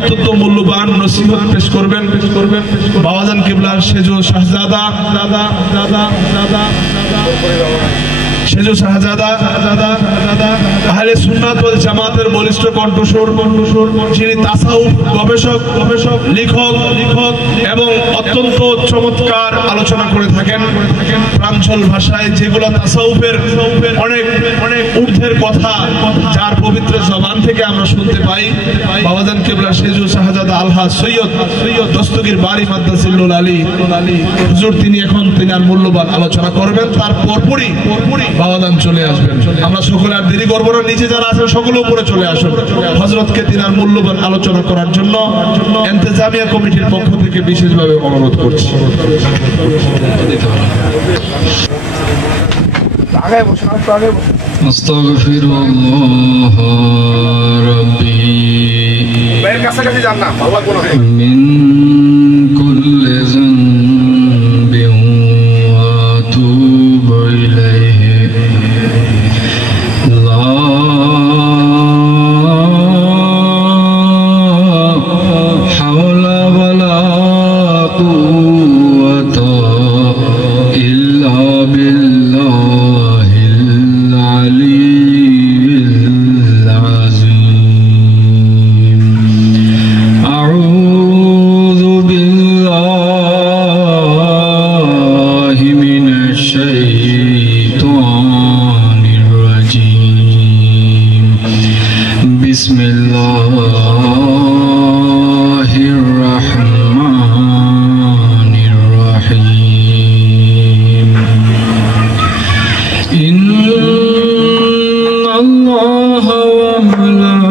অত্যন্ত মূল্যবান নসিহত পেশ করবেন বাবাজান কিবলার সেজু শাহজাদা সেজু শাহজাদা আহলে সুন্নাত ওয়াল জামাতের বলিষ্ঠ কণ্ঠস্বর যিনি তাসাউফ গবেষক লেখক এবং অত্যন্ত চমৎকার আলোচনা করে থাকেন প্রাঞ্চল ভাষায়, যেগুলো তাসাউফের অনেক ঊর্ধ্বের কথা যার পবিত্র জবান থেকে আমরা শুনতে পাই। বাবাজান কিবলা সেজু শাহজাদা আলহাজ সৈয়দ দস্তগীর বাড়ি মাদ্রাসিল্লুল আলী হুজুর তিনি আর মূল্যবান আলোচনা করবেন। তার পরপরই বাবাজান চলে আসবেন। আমরা সকলে আর দেরি করবো না, নিচে যারা আছেন সকলে উপরে চলে আসুন হযরতকে তিনার মূল্যবান আলোচনা করার জন্য ইন্তেজামিয়া কমিটির পক্ষ থেকে বিশেষভাবে অনুরোধ করছি। আস্তাগফিরুল্লাহ রাব্বি মিন কুল্লি যানবিন ওয়া আতুবু ইলাইহি লা হাওলা ওয়ালা কুওয়াতা ইল্লা বিল্লাহিল আলিয়্যিল আযীম। আউযু বিল্লাহি মিনাশ শাইতানির রাজীম। বিসমিল্লাহির রাহমানির রাহিম। ইন্নাল্লাহা ওয়া মালাইকাতাহু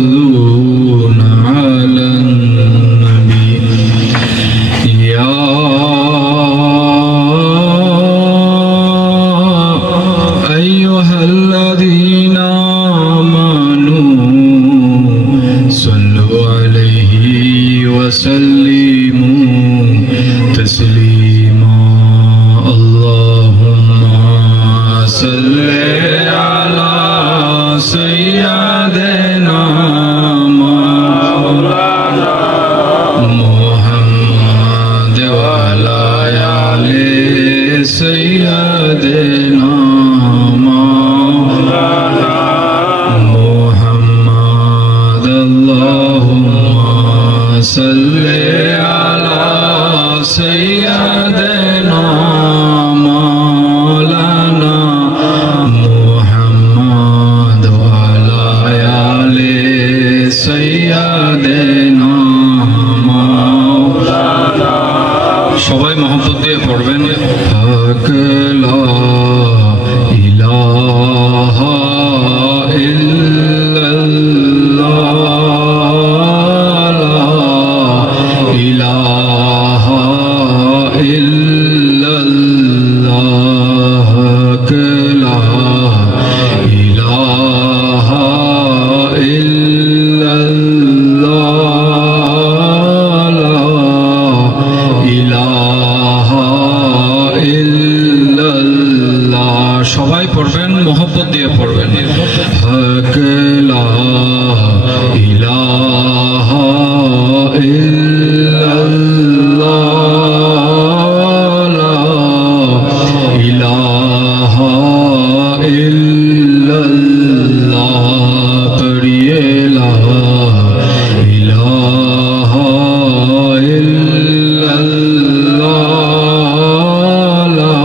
ইউসাল্লুনা আলান নবী ইয়া আইয়ুহাল্লাযীনা আমানু সাল্লু আলাইহি ওয়া সাল্লিমু তাসলিমা। আল্লাহুম্মা সাল্লি আলা সাইয়্যিদিনা মাওলানা মুহাম্মাদ ওয়া আলা আলি সাইয়্যিদিনা মাওলানা মুহাম্মাদ। আল্লাহুম্মা সাল্লি আলা সাইয়্যিদিনা মাওলানা মুহাম্মাদ ওয়া আলা আলি সাইয়্যিদিনা মাওলানা। সবাই মহব্বত দিয়ে পড়বেন। হক লা ইলাহা ইল্লাল্লাহ লা ইলাহা ইল্লাল্লাহ হক লা ইলাহা ইল্লাল্লাহ লা ইলাহা ইল্লাল্লাহ। সবাই পড়বেন, মোহব্বত দিয়ে পড়বেন। হক লা ইলাহা ইল্লাল্লাহ লা ইলাহা ইল্লাল্লাহ। পড়িয়ে লা ইলাহা ইল্লাল্লাহ লা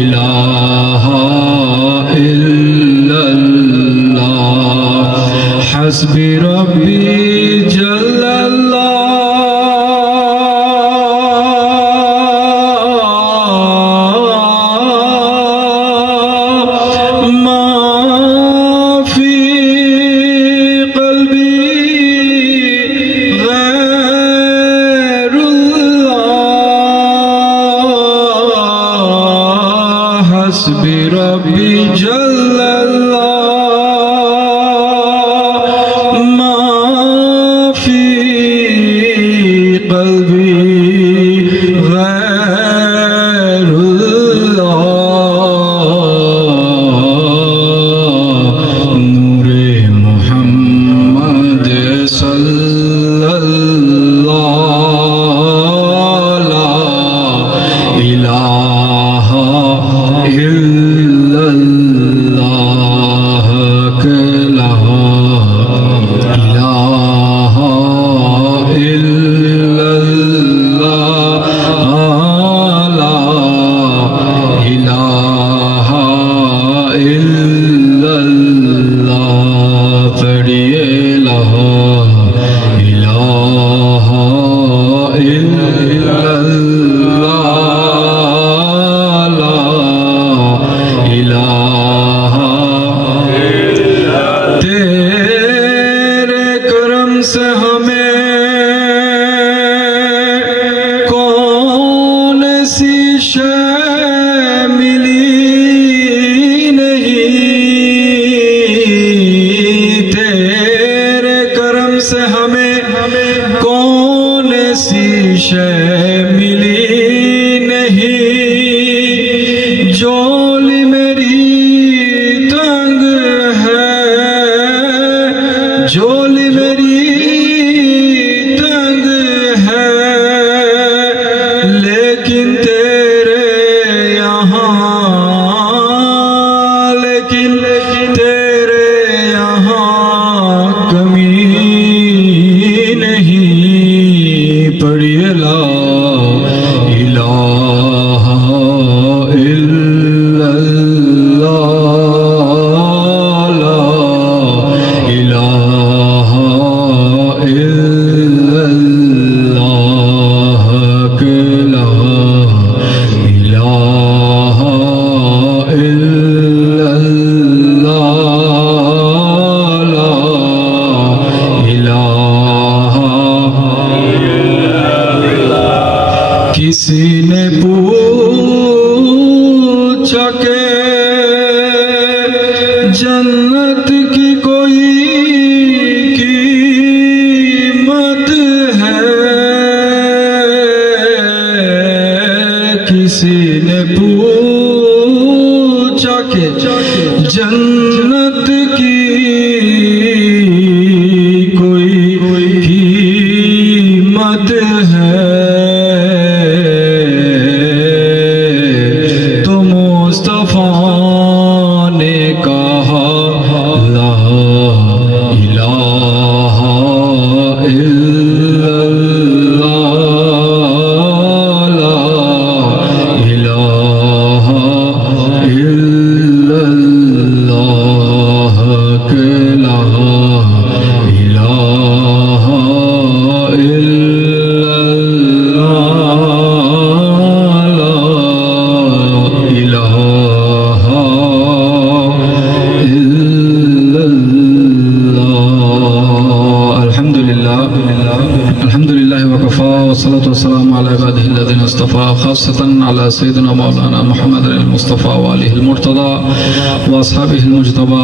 ইলাহা ইল্লাল্লাহ। হাসবি রব্বি জাল্লাল্লাহ মা ফি কলবি গায়রুল্লাহ। হাসবি রব্বি জাল্লাল্লাহ মা ফি কলবি গায়রুল্লাহ। झोली मेरी तंग है, झोली मेरी तंग है, लेकिन तेरे यहाँ, लेकिन तेरे यहाँ कमी नहीं पड़ी। ला इलाहा इल्लल्लाह, ला इलाहा इल्लल्लाह, ला इलाहा इल्लल्लाह, ला इलाहा। किसी ने पूछा के जन्नत की कोई कीमत है, किसी ने पूछा के जन्नत की कोई कीमत है, तो मुस्तफा ने कहा ला इलाहा इल्लल्लाह, ला इलाहा इल्लल्लाह, ला इलाहा इल्लल्लाह, ला इलाहा इल्लल्लाह। अल्हम्दुलिल्लाह, अल्हम्दुलिल्लाह वकफा वस्सलातु वस्सलामु अला इबादिहिल्लज़ीना इस्तफ़ा खास्सतन अला सय्यिदिना मौलाना मुहम्मदिल मुस्तफ़ा व आलिहिल मुर्तज़ा व अस्हाबिहिल मुज्तबा।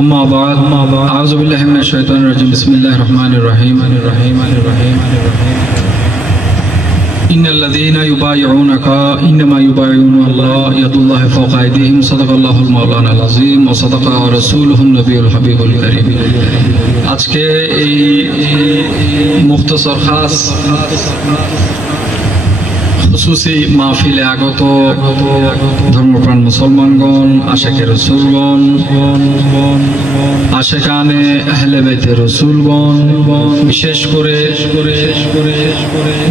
अम्मा बाद, अऊज़ु बिल्लाहि मिनश शैतानिर रजीम, बिस्मिल्लाहिर रहमानिर रहीम। इन्नल्लज़ीना युबायिऊनका इन्नमा युबायिऊना अल्लाह यदुल्लाहि फ़ौक़ा अयदीहिम, सदक़ल्लाहुल मौलानाल अज़ीम व सदक़ा रसूलुहुन नबियुल हबीबुल करीम। আজকে এই মুখতসর খাস খুসুসি মাহফিলে আগত ধর্মপ্রাণ মুসলমানগণ, আশিকে রসুলগণ, আশিকানে আহলে বাইতে রসুলগণ, বিশেষ করে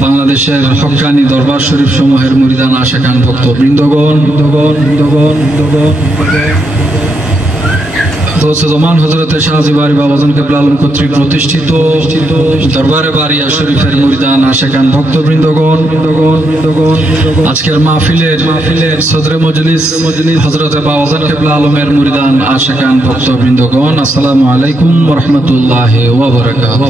বাংলাদেশের হক্কানি দরবার শরীফ সমূহের মুরিদান আশিকান ভক্ত বৃন্দগণ, জমান হযরতে শাহজি বারি বাবাজান কিবলা আলম কর্তৃক প্রতিষ্ঠিত দরবারে বারিয়া শরীফের মুরিদান আশিকান ভক্তবৃন্দগণ, আজকের মাহফিলের সদরে মজলিস হযরতে বাবাজান কিবলা আলমের মুরিদান আশিকান ভক্তবৃন্দগণ, আসসালামু আলাইকুম ওয়া রাহমাতুল্লাহি ওয়া বারাকাতুহু।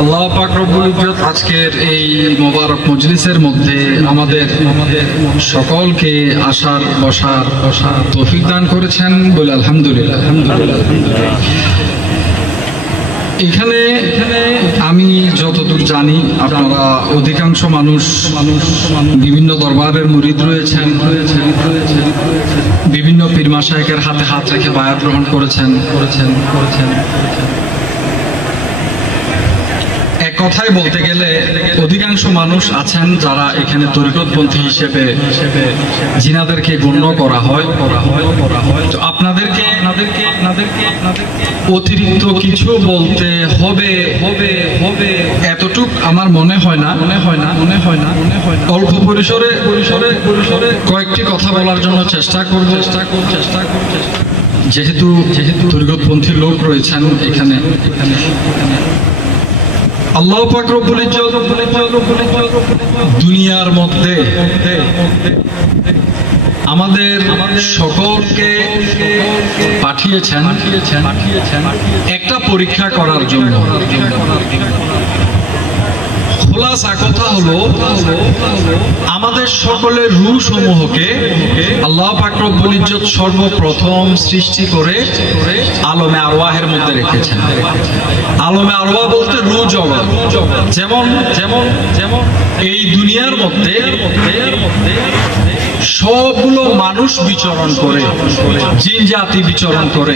আল্লাহ পাক রব্বুল ইজ্জত আজকের এই মোবারক মজলিসের মধ্যে আমাদের সকলকে আসার বসার তৌফিক দান করেছেন বলে আলহামদুলিল্লাহ। এখানে আমি যতদূর জানি আপনারা অধিকাংশ মানুষ বিভিন্ন দরবারের মুরিদ রয়েছেন, বিভিন্ন পীর মাশায়েখের হাতে হাত রেখে বায়াত গ্রহণ করেছেন। এক কথায় বলতে গেলে অধিকাংশ মানুষ আছেন যারা এখানে তরিকতপন্থী হিসেবে জিনাদেরকে গণ্য করা হয়। তো আপনাদেরকে অতিরিক্ত কিছু বলতে হবে এতটুক আমার মনে হয় না। অল্প পরিসরে কয়েকটি কথা বলার জন্য চেষ্টা করব। যেহেতু তরিকতপন্থী লোক রয়েছেন এখানে, আল্লাহ পাক রব্বুল ইজ্জত দুনিয়ার মধ্যে আমাদের সকলকে পাঠিয়েছেন একটা পরীক্ষা করার জন্য। খোলাসা কথা হলো, আমাদের সকলের রূহ সমূহকে আল্লাহ পাক রব্বুল ইজ্জত সর্বপ্রথম সৃষ্টি করে আলমে আরওয়াহের মধ্যে রেখেছেন। আলমে আরওয়াহ বলতে রূহ জগৎ। যেমন যেমন যেমন এই দুনিয়ার মধ্যে সবগুলো মানুষ বিচরণ করে, জিন জাতি বিচরণ করে।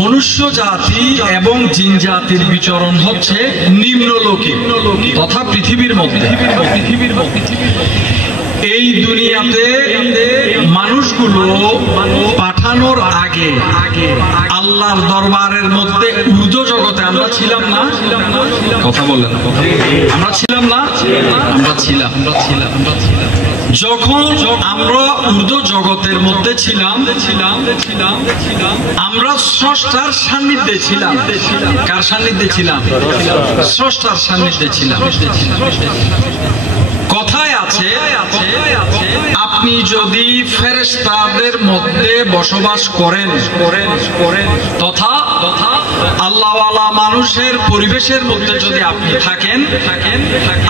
মনুষ্য জাতি এবং জিন জাতির বিচরণ হচ্ছে নিম্নলোকে তথা পৃথিবীর মধ্যে। এই দুনিয়াতে মানুষগুলো পাঠানোর আগে আল্লাহর দরবারের মধ্যে ঊর্ধ্ব জগতে আমরা ছিলাম না? কথা বললেন, আমরা ছিলাম না? আমরা ছিলাম। যখন আমরা ঊর্ধ্ব জগতের মধ্যে ছিলাম, আমরা স্রষ্টার সান্নিধ্যে ছিলাম। কার সান্নিধ্যে ছিলাম? স্রষ্টার সান্নিধ্যে ছিলাম। কথায় আছে, আপনি যদি ফেরেশতাদের মধ্যে বসবাস করেন তথা আল্লাহওয়ালা মানুষের পরিবেশের মধ্যে যদি আপনি থাকেন,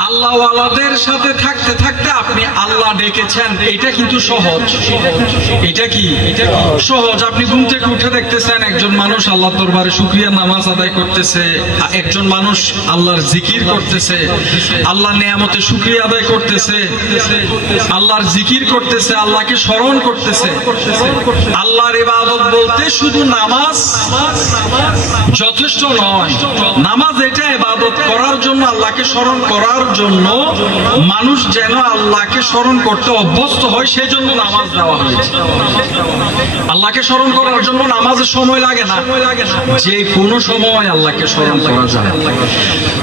আল্লাহওয়ালাদের সাথে থাকতে থাকতে আপনি আল্লাহ ডেকেছেন, এটা কিন্তু সহজ। এটা কি সহজ? আপনি ঘুম থেকে উঠে দেখতেছেন একজন মানুষ আল্লাহর দরবারে শুকরিয়া নামাজ আদায় করতেছে, একজন মানুষ আল্লাহর জিকির করতেছে, আল্লাহর নিয়ামতে শুকরিয়া আদায় করতেছে, আল্লাহর জিকির করতেছে, আল্লাহকে স্মরণ করতেছে। আল্লাহর ইবাদত বলতে শুধু নামাজ যথেষ্ট নয়। নামাজ এটা ইবাদত করার জন্য, আল্লাহকে স্মরণ করার জন্য, মানুষ যেন আল্লাহকে স্মরণ করতে অভ্যস্ত হয়, সেই জন্য নামাজ দেওয়া হয়েছে। আল্লাহকে স্মরণ করার জন্য নামাজের সময় লাগে না, যে কোনো সময় আল্লাহকে স্মরণ করা যায়।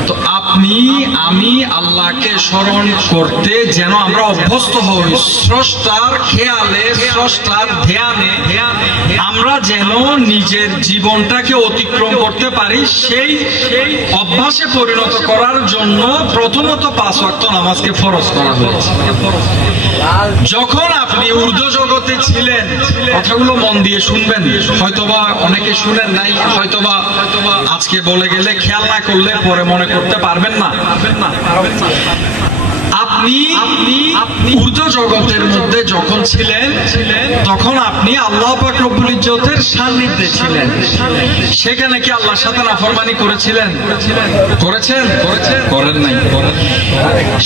তো আপনি আমি আল্লাহকে স্মরণ করতে যেন আমরা অভ্যস্ত হই, স্রষ্টার খেয়ালে, স্রষ্টার ধ্যানে আমরা যেন নিজের জীবনটাকে অতিক্রম করতে পারি, সেই অভ্যাসে পরিণত করার জন্য প্রথমত 5 ওয়াক্ত নামাজকে ফরজ করা হয়েছে। যখন আপনি ঊর্ধ্ব জগতে ছিলেন, কথাগুলো মন দিয়ে শুনবেন, হয়তোবা অনেকে শুনেন নাই, হয়তোবা আজকে বলে গেলে খেয়াল না করলে পরে মনে করতে পারবেন না। আপনি ঊর্ধ্ব জগতের মধ্যে যখন ছিলেন, তখন আপনি আল্লাহ পাক রব্বুল ইজ্জতের সান্নিধ্যে ছিলেন। সেখানে কি আল্লাহর সাথে নাফরমানি করেছিলেন? করেছেন? করেন নাই।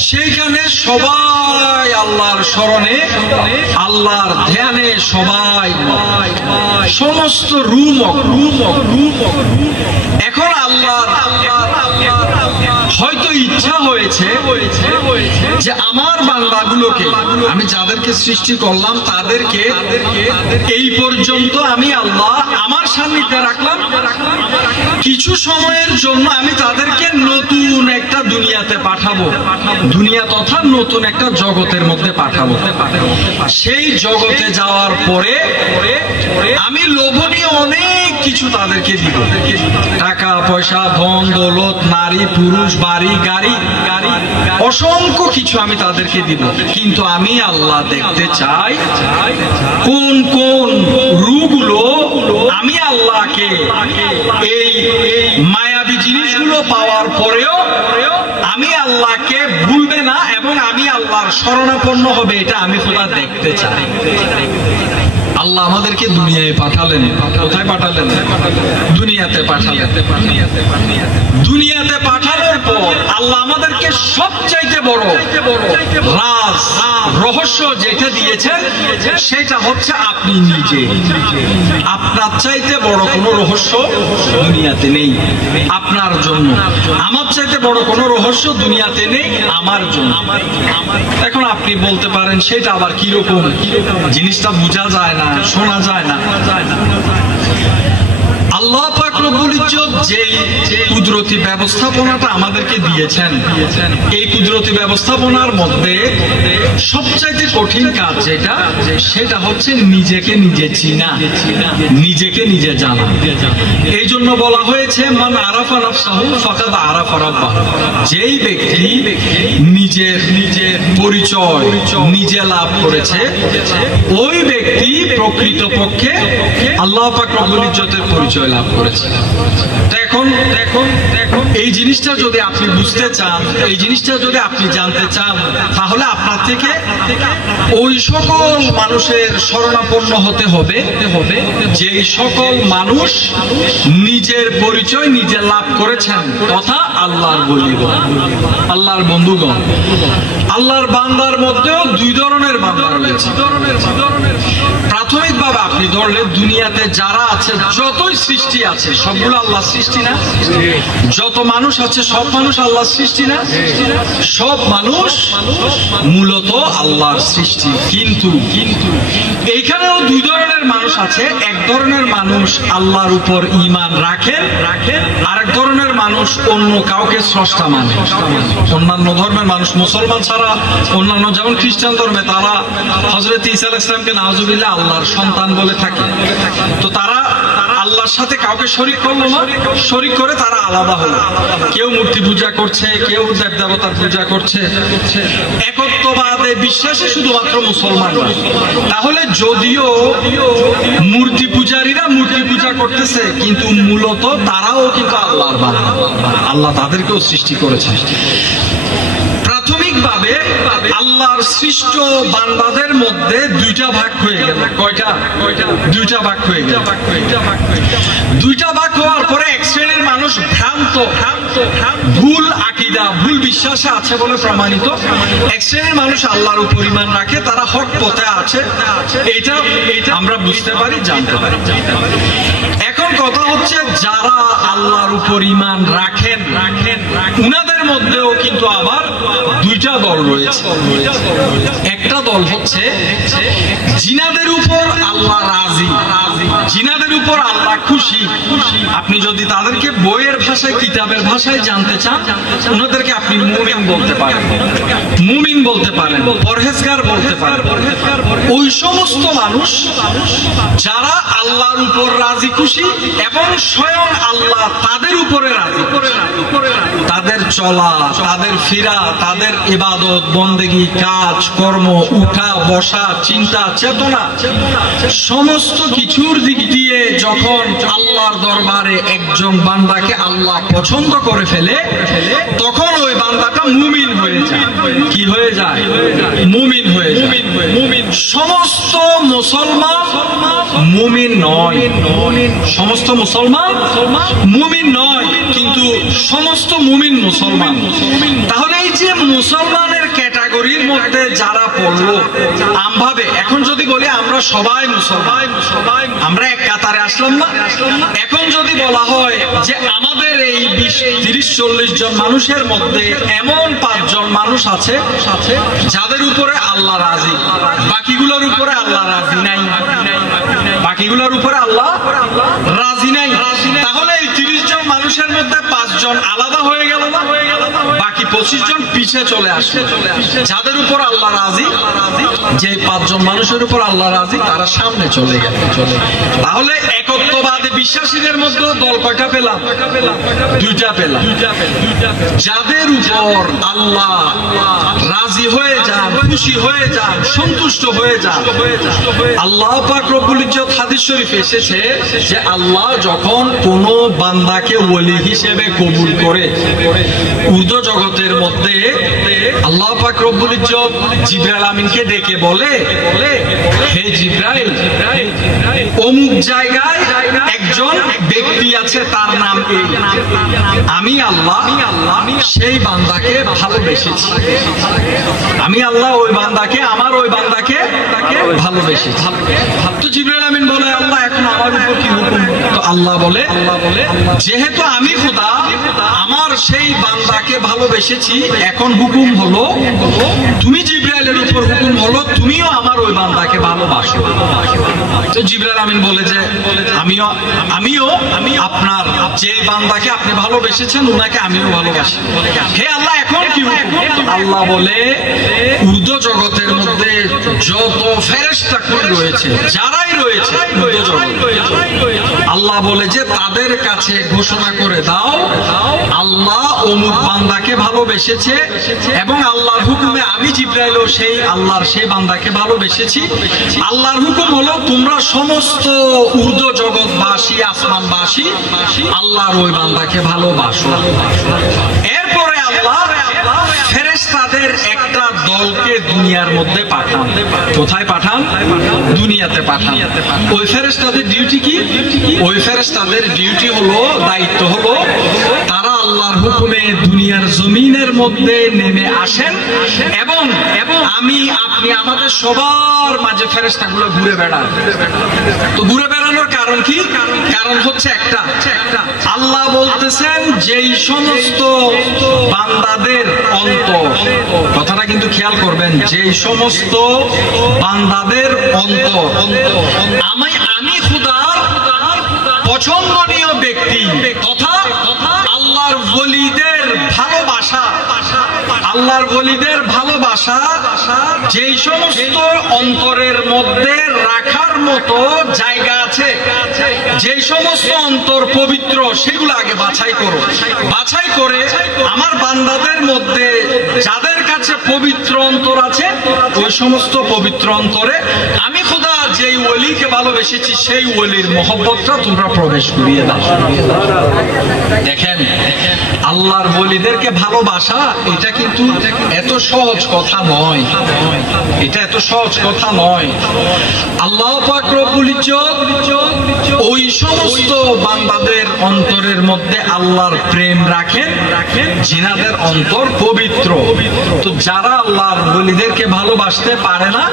সেইখানে সবাই আল্লাহর স্মরণে, আল্লাহর ধ্যানে, সবাই সমস্ত রূহ। এখন আল্লাহর হয়তো ইচ্ছা হয়েছে যে আমার বান্দাগুলোকে, আমি যাদেরকে সৃষ্টি করলাম তাদেরকে এই পর্যন্ত আমি আল্লাহ আমার সান্নিধ্যে রাখলাম, কিছু সময়ের জন্য আমি তাদেরকে নতুন একটা দুনিয়াতে পাঠাবো, দুনিয়া তথা নতুন একটা জগতের মধ্যে পাঠাবো। সেই জগতে যাওয়ার পরে আমি লোভনীয় অনেক কিছু তাদেরকে দিব, টাকা পয়সা, ধন দৌলত, নারী পুরুষ, বাড়ি গাড়ি, অসংখ্য কিছু আমি তাদেরকে দিব। কিন্তু আমি আল্লাহ দেখতে চাই কোন কোন রূহগুলো আমি আল্লাহকে এই মায়াবী জিনিসগুলো পাওয়ার পরেও আমি আল্লাহকে ভুলবে না এবং আমি আল্লাহর শরণাপন্ন হবে, এটা আমি খোদা দেখতে চাই। আল্লাহ আমাদেরকে দুনিয়ায় পাঠালেন। কোথায় পাঠালেন? দুনিয়াতে পাঠালেন। দুনিয়াতে পাঠানোর পর আল্লাহ আমাদেরকে সবচাইতে বড় রাজ, রহস্য যেটা দিয়েছেন সেটা হচ্ছে আপনি নিজে। আপনার চাইতে বড় কোনো রহস্য দুনিয়াতে নেই আপনার জন্য, আমার চাইতে বড় কোনো রহস্য দুনিয়াতে নেই আমার জন্য। এখন আপনি বলতে পারেন সেটা আবার কিরকম? জিনিসটা বোঝা যায় না, শোনা যায় না। আল্লাহ পাক রব্বুল ইজ্জত যে কুদরতি ব্যবস্থাপনাটা আমাদেরকে দিয়েছেন, এই কুদরতি ব্যবস্থাপনার মধ্যে সবচাইতে কঠিন কাজ যেটা, সেটা হচ্ছে নিজেকে নিজে চিনা, নিজেকে নিজে জানা। এই জন্য বলা হয়েছে মান আরাফা নাফসাহু ফাকাদ আরাফা রাব্বাহু। যেই ব্যক্তি নিজের পরিচয় নিজে লাভ করেছে, ওই ব্যক্তি প্রকৃতপক্ষে আল্লাহ পাক রব্বুল ইজ্জতের পরিচয় লাভ করেছে। তো এখন এই জিনিসটা যদি আপনি বুঝতে চান, এই জিনিসটা যদি আপনি জানতে চান, তাহলে আপনার থেকে ওই সকল মানুষের শরণাপন্ন হতে হবে যে সকল মানুষ নিজের পরিচয় নিজে লাভ করেছেন, তথা আল্লাহর বলিগণ, আল্লাহর বন্ধুগণ। আল্লাহর বান্দার মধ্যেও দুই ধরনের বান্দা রয়েছে। প্রাথমিকভাবে আপনি ধরলে দুনিয়াতে যারা আছে, যতই সৃষ্টি আছে সবগুলো আল্লাহর সৃষ্টি না? যত মানুষ আছে সব মানুষ আল্লাহর সৃষ্টি না? সব মানুষ মূলত আল্লাহর সৃষ্টি। কিন্তু এইখানেও দুই ধরনের মানুষ আছে। এক ধরনের মানুষ আল্লাহর উপর ঈমান রাখেন, আরেক ধরনের মানুষ অন্য কাউকে স্রষ্টা মানে। অন্যান্য ধর্মের মানুষ, মুসলমান ছাড়া অন্যান্য, যেমন খ্রিস্টান ধর্মে তারা হযরত ঈসা আলাইহিস সালামকে নাউযুবিল্লাহ আল্লাহর সন্তান বলে থাকে। তো তারা আল্লাহর সাথে কাউকে শরীক করলো না, শরীক করে তারা আলাদা হলো। কেউ মূর্তি পূজা করছে, কেউ দেব দেবতার পূজা করছে। একত্ববাদে বিশ্বাসী শুধুমাত্র মুসলমান। তাহলে যদিও মূর্তি পূজারীরা মূর্তি পূজা করতেছে, কিন্তু মূলত তারাও কিন্তু আল্লাহর বান্দা, আল্লাহ তাদেরকেও সৃষ্টি করেছে। প্রাথমিকভাবে আল্লাহর সৃষ্ট বান্দাদের মধ্যে দুইটা ভাগ হয়ে গেল। কয়টা? দুইটা ভাগ হয়ে গেল। দুইটা ভাগ হওয়ার পরে এক শ্রেণীর মানুষ ভ্রান্ত, ভুল আকীদা, ভুল বিশ্বাসে আছে বলে প্রমাণিত। এক শ্রেণীর মানুষ আল্লাহর উপর ঈমান রাখে, তারা হক পথে আছে। এটা আমরা বুঝতে পারি, জানতে পারি। এখন কথা হচ্ছে, যারা আল্লাহর উপর ঈমান রাখেন উনাদের মধ্যেও কিন্তু আবার দুইটা দল রয়েছে। একটা দল হচ্ছে জিনাদের উপর আল্লাহ রাজি, জিনাদের উপর আল্লাহ খুশি। আপনি যদি তাদেরকে বইয়ের ভাষায়, কিতাবের ভাষায় জানতে চান, ওনাদেরকে আপনি মুমিন বলতে পারেন, মুমিন বলতে পারেন, পরহেজগার বলতে পারেন। ওই সমস্ত মানুষ যারা আল্লাহর উপর রাজি খুশি এবং স্বয়ং আল্লাহ তাদের উপরে রাজি, তাদের চলা, তাদের ফিরা, তাদের ইবাদত বন্দেগী, কাজ কর্ম, উঠা বসা, চিন্তা চেতনা, সমস্ত কিছুর দিক দিয়ে যখন আল্লাহর দরবারে একজন বান্দাকে আল্লাহ পছন্দ করে ফেলে, তখন ওই বান্দাটা মুমিন হয়ে যায়। কি হয়ে যায়? মুমিন হয়ে যায়। সমস্ত মুসলমান মুমিন নয়, সমস্ত মুসলমান মুমিন নয়, কিন্তু সমস্ত মুমিন মুসলমান। তাহলে এই যে মুসলমানের ক্যাটাগরির মধ্যে যারা পড়লো আমভাবে, এখন যদি বলি আমরা সবাই মুসলমান, আমরা এক কাতারে আসলাম না? এখন যদি বলা হয় যে আমাদের এই 20-30-40 জন মানুষের মধ্যে এমন 5 জন মানুষ আছে যাদের উপরে আল্লাহ রাজি, বাকিগুলোর উপরে আল্লাহ রাজি নাই, বাকিগুলোর উপরে আল্লাহ রাজি নাই, তাহলে এই 30 জন মানুষের মধ্যে 5 জন আলাদা হয়ে গেল না? বাকি 25 জন পিছে চলে আসে। যাদের উপর আল্লাহ রাজি, যে 5 জন মানুষের উপর আল্লাহ রাজি, তারা সামনে চলে গেল। তাহলে একত্ববাদে বিশ্বাসীদের মধ্যে দল কয়টা পেলাম? দুইটা পেলাম। যাদের উপর আল্লাহ রাজি হয়ে যান, খুশি হয়ে যান, সন্তুষ্ট হয়ে যান। আল্লাহ পাক রব্বুল ইজ্জত হাদিস শরীফে এসেছে যে আল্লাহ যখন কোন বান্দাকে ওলি হিসেবে কবুল করে, উর্দু জগতের মধ্যে আল্লাহ পাক রব্বুল ইজ্জত জিবরাইল আমিনকে ডেকে বলে, হে জিবরাইল, অমুক জায়গায় একজন ব্যক্তি আছে, তার নাম এই, আমি আল্লাহ সেই বান্দাকে ভালোবেসেছি, আমি আল্লাহ ওই বান্দাকে, আমার ওই বান্দাকে ভালোবেসেছি। তো জিবরাইল আমিন বলে, আল্লাহ এখন আমার উপর কি হুকুম? তো আল্লাহ বলে, যেহেতু আমি খোদা আমার সেই বান্দাকে ভালোবেসেছি, এখন হুকুম হলো তুমি জিবরাইলের উপর হুকুম হলো তুমিও আমার ওই বান্দাকে ভালোবাসো। তো জিবরাইল আমিন বলে যে আমিও আপনার যে বান্দাকে আপনি ভালোবেসেছেন উনাকে আমিও ভালোবাসি। হে আল্লাহ, এখন কি হুকুম? আল্লাহ বলে, উর্দু জগতের মধ্যে যত ফেরেশতা ফেরেশতা কুল রয়েছে, যারাই রয়েছে আল্লাহ বলে যে তাদের কাছে ঘোষণা করে দাও আল্লাহ অমুক বান্দাকে ভালোবেসেছে এবং আল্লাহর হুকুমে আমি জিবরাইলও সেই আল্লাহর সেই বান্দাকে ভালোবেসেছি। আল্লাহর হুকুম হলো তোমরা সমস্ত ঊর্ধ্ব জগৎবাসী আসমানবাসী আল্লাহর ওই বান্দাকে ভালোবাসো। এরপরে আল্লাহ ফেরেশতাদের একটা দলকে দুনিয়ার মধ্যে পাঠান। কোথায় পাঠান? দুনিয়াতে পাঠান। ওই ফেরেশতাদের ডিউটি কি? ওই ফেরেশতাদের ডিউটি হলো, দায়িত্ব হলো, তারা আল্লাহর হুকুমে দুনিয়ার জমিনের মধ্যে নেমে আসেন এবং আমি আপনি আমাদের সবার মাঝে ফেরেশতাগুলো ঘুরে বেড়ান। তো ঘুরে বেড়ানোর কারণ কি? কারণ হচ্ছে একটা, আল্লাহ বলতেছেন যেই সমস্ত বান্দাদের অন্তর, কথাটা কিন্তু খেয়াল করবেন, যেই সমস্ত বান্দাদের অন্তর আমি খুদার পছন্দনীয় ব্যক্তি তথা আল্লাহর ওলিদের ভালোবাসা, আল্লাহর ওলিদের ভালোবাসা যেই সমস্ত অন্তরের মধ্যে রাখার মতো জায়গা আছে, যেই সমস্ত অন্তর পবিত্র সেগুলো আগে বাছাই করো। বাছাই করে আমার বান্দাদের মধ্যে যাদের কাছে পবিত্র অন্তর আছে ওই সমস্ত পবিত্র অন্তরে আমি খোদা যেই ওলিকে ভালোবেসেছি সেই ওলির মহব্বতটা তোমরা প্রবেশ করিয়ে দাও। দেখেন আল্লাহর ওলিদেরকে ভালোবাসা এটা কিন্তু এত সহজ কথা নয়, এটা এত সহজ কথা নয়। আল্লাহ পাক রব্বুল ইজ্জত ওই সমস্ত বান্দাদের অন্তরের মধ্যে আল্লাহর প্রেম রাখেন যিনাদের অন্তর পবিত্র। তো যারা আল্লাহর ওলিদেরকে ভালোবাসতে পারে না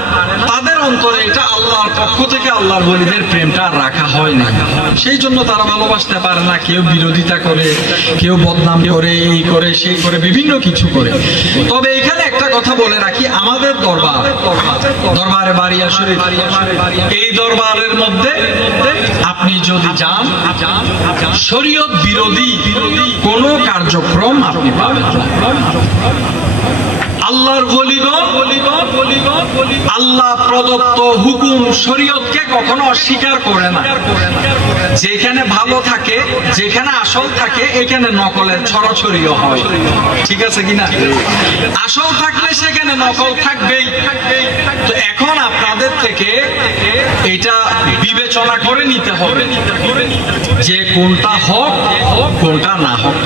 তাদের অন্তরে এটা আল্লাহর পক্ষ থেকে আল্লাহর ওলিদের প্রেমটা রাখা হয় না, সেই জন্য তারা ভালোবাসতে পারে না। কেউ বিরোধিতা করে, কেউ বদনাম করে, এই করে সেই করে, বিভিন্ন কিছু করে। তবে এখানে একটা কথা বলে রাখি, আমাদের দরবারে বারিয়া শরীফ, এই দরবারের মধ্যে আপনি যদি যান শরীয়ত বিরোধী কোনো কার্যক্রম আপনি পাবেন না। আল্লাহর ওলিগণ আল্লাহ প্রদত্ত হুকুম শরীয়তকে কখনো অস্বীকার করে না। যেখানে ভালো থাকে, যেখানে আসল থাকে, এখানে নকলের ছড়াছড়িও হয়, ঠিক আছে কিনা? আসল থাকলে সেখানে নকল থাকবেই। তো এখন আপনাদের থেকে এটা বিবেচনা করে নিতে হবে যে কোনটা হক কোনটা না হক।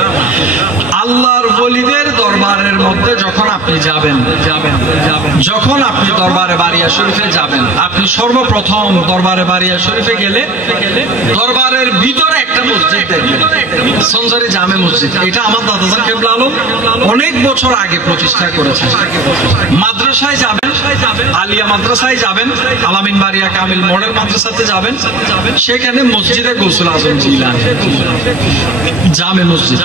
আল্লাহর ওলিদের দরবারের মধ্যে যখন আপনি যাবেন, যখন আপনি দরবারে বারিয়া শরীফে যাবেন, আপনি সর্বপ্রথম দরবারে বারিয়া শরীফে গেলে দরবারের ভিতরে একটা মসজিদ দেখবেন, সঞ্জরি জামে মসজিদ। এটা আমার দাদাজান কেবলা আলম অনেক বছর আগে প্রতিষ্ঠা করেছেন। মাদ্রাসায় যাবেন, আলিয়া মাদ্রাসায় যাবেন, আলামিন বারিয়া কামিল মডেল মাদ্রাসাতে যাবেন, সেখানে মসজিদে গৌসুল আজম জিলানী জামে মসজিদ।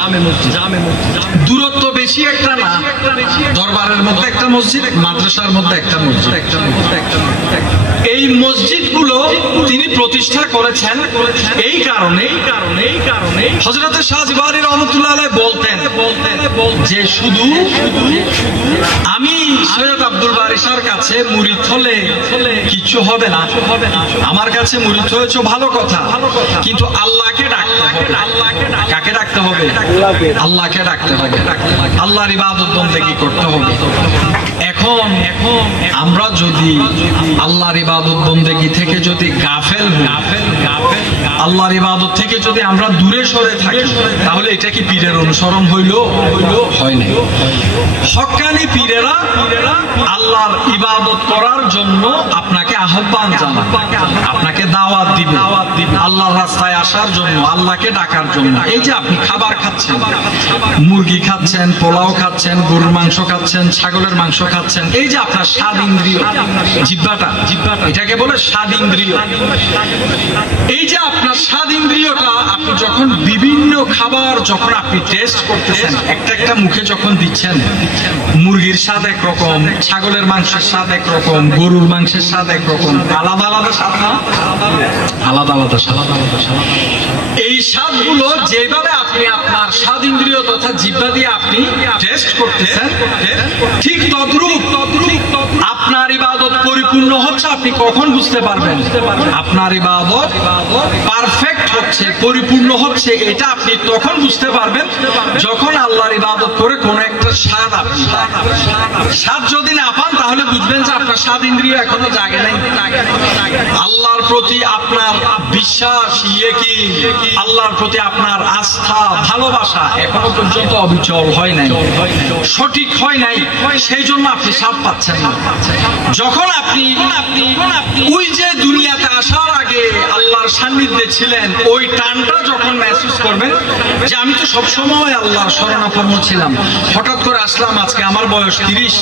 দূরত্ব বেশি একটা না, দরবারের মধ্যে একটা মসজিদ, মাদ্রাসার মধ্যে একটা মসজিদ। এই মসজিদগুলো তিনি প্রতিষ্ঠা করেছেন এই কারণে, হযরত শাহ জিবারী রহমাতুল্লাহ আলাইহি বলতেন যে শুধু আমি সৈয়দ আব্দুল বারী শাহর কাছে মুরিদ হলে কিছু হবে না, আমার কাছে মুরিদ হয়েছে ভালো কথা, কিন্তু আল্লাহকে ডাকতে হবে। কাকে ডাকতে হবে? আল্লাহকে ডাকতে হবে, আল্লাহর ইবাদত বন্দেগী করতে হবে। এখন আমরা যদি আল্লাহর ইবাদত বন্দেগী থেকে যদি গাফেল হই, আল্লাহর ইবাদত থেকে যদি আমরা দূরে সরে থাকি, তাহলে এটা কি পীরের অনুসরণ হইল? হয় না। হক্কানি পীরেরা আল্লাহর ইবাদত করার জন্য আপনাকে আহ্বান জানাবে, আপনাকে দাওয়াত দিবে আল্লাহর রাস্তায় আসার জন্য, আল্লাহকে ডাকার জন্য। এই যে আপনি খাবার খাচ্ছেন, মুরগি খাচ্ছেন, পোলাও খাচ্ছেন, গরুর মাংস খাচ্ছেন, ছাগলের মাংস খাচ্ছেন, এই যে আপনার স্বাদ ইন্দ্রিয়, জিহ্বাটা, এটাকে বলে স্বাদ ইন্দ্রিয়। এই যে আপনার স্বাদ ইন্দ্রিয়টা, আপনি যখন বিভিন্ন খাবার যখন আপনি টেস্ট করতেছেন, একটা একটা মুখে যখন দিচ্ছেন, মুরগির স্বাদ একরকম, ছাগলের মাংসের স্বাদ একরকম, গরুর মাংসের স্বাদ একরকম, আলাদা আলাদা স্বাদ না? আলাদা আলাদা স্বাদ। এই স্বাদগুলো যেভাবে আপনি আপনার স্বাদ ইন্দ্রিয় তথা জিহ্বা দিয়ে আপনি টেস্ট করতেছেন, ঠিক তদ্রূপ আপনার ইবাদত পরিপূর্ণ হচ্ছে আপনি আপনি কখন বুঝতে পারবেন আপনার ইবাদত পারফেক্ট হচ্ছে, পরিপূর্ণ হচ্ছে? এটা আপনি তখন বুঝতে পারবেন যখন আল্লাহর ইবাদত করে কোন একটা স্বাদ আপনি পান। স্বাদ যদি না পান তাহলে বুঝবেন যে আপনার স্বাদ ইন্দ্রিয় এখনো জাগে নাই। আল্লাহর প্রতি আপনার বিশ্বাস, আল্লাহর প্রতি আপনার আস্থা, ভালোবাসা এখনো পর্যন্ত অবিচল হয় নাই, সঠিক হয় নাই, সেই জন্য আপনি স্বাদ পাচ্ছেন না। যখন আপনি ওই যে দুনিয়াতে আসার আগে আল্লাহর সান্নিধ্যে ছিলেন, ওই টানটা যখন মেহসুস করবেন যে আমি তো সবসময় আল্লাহর শরণাপন্ন ছিলাম, হঠাৎ করে আসলাম, আজকে আমার বয়স 30,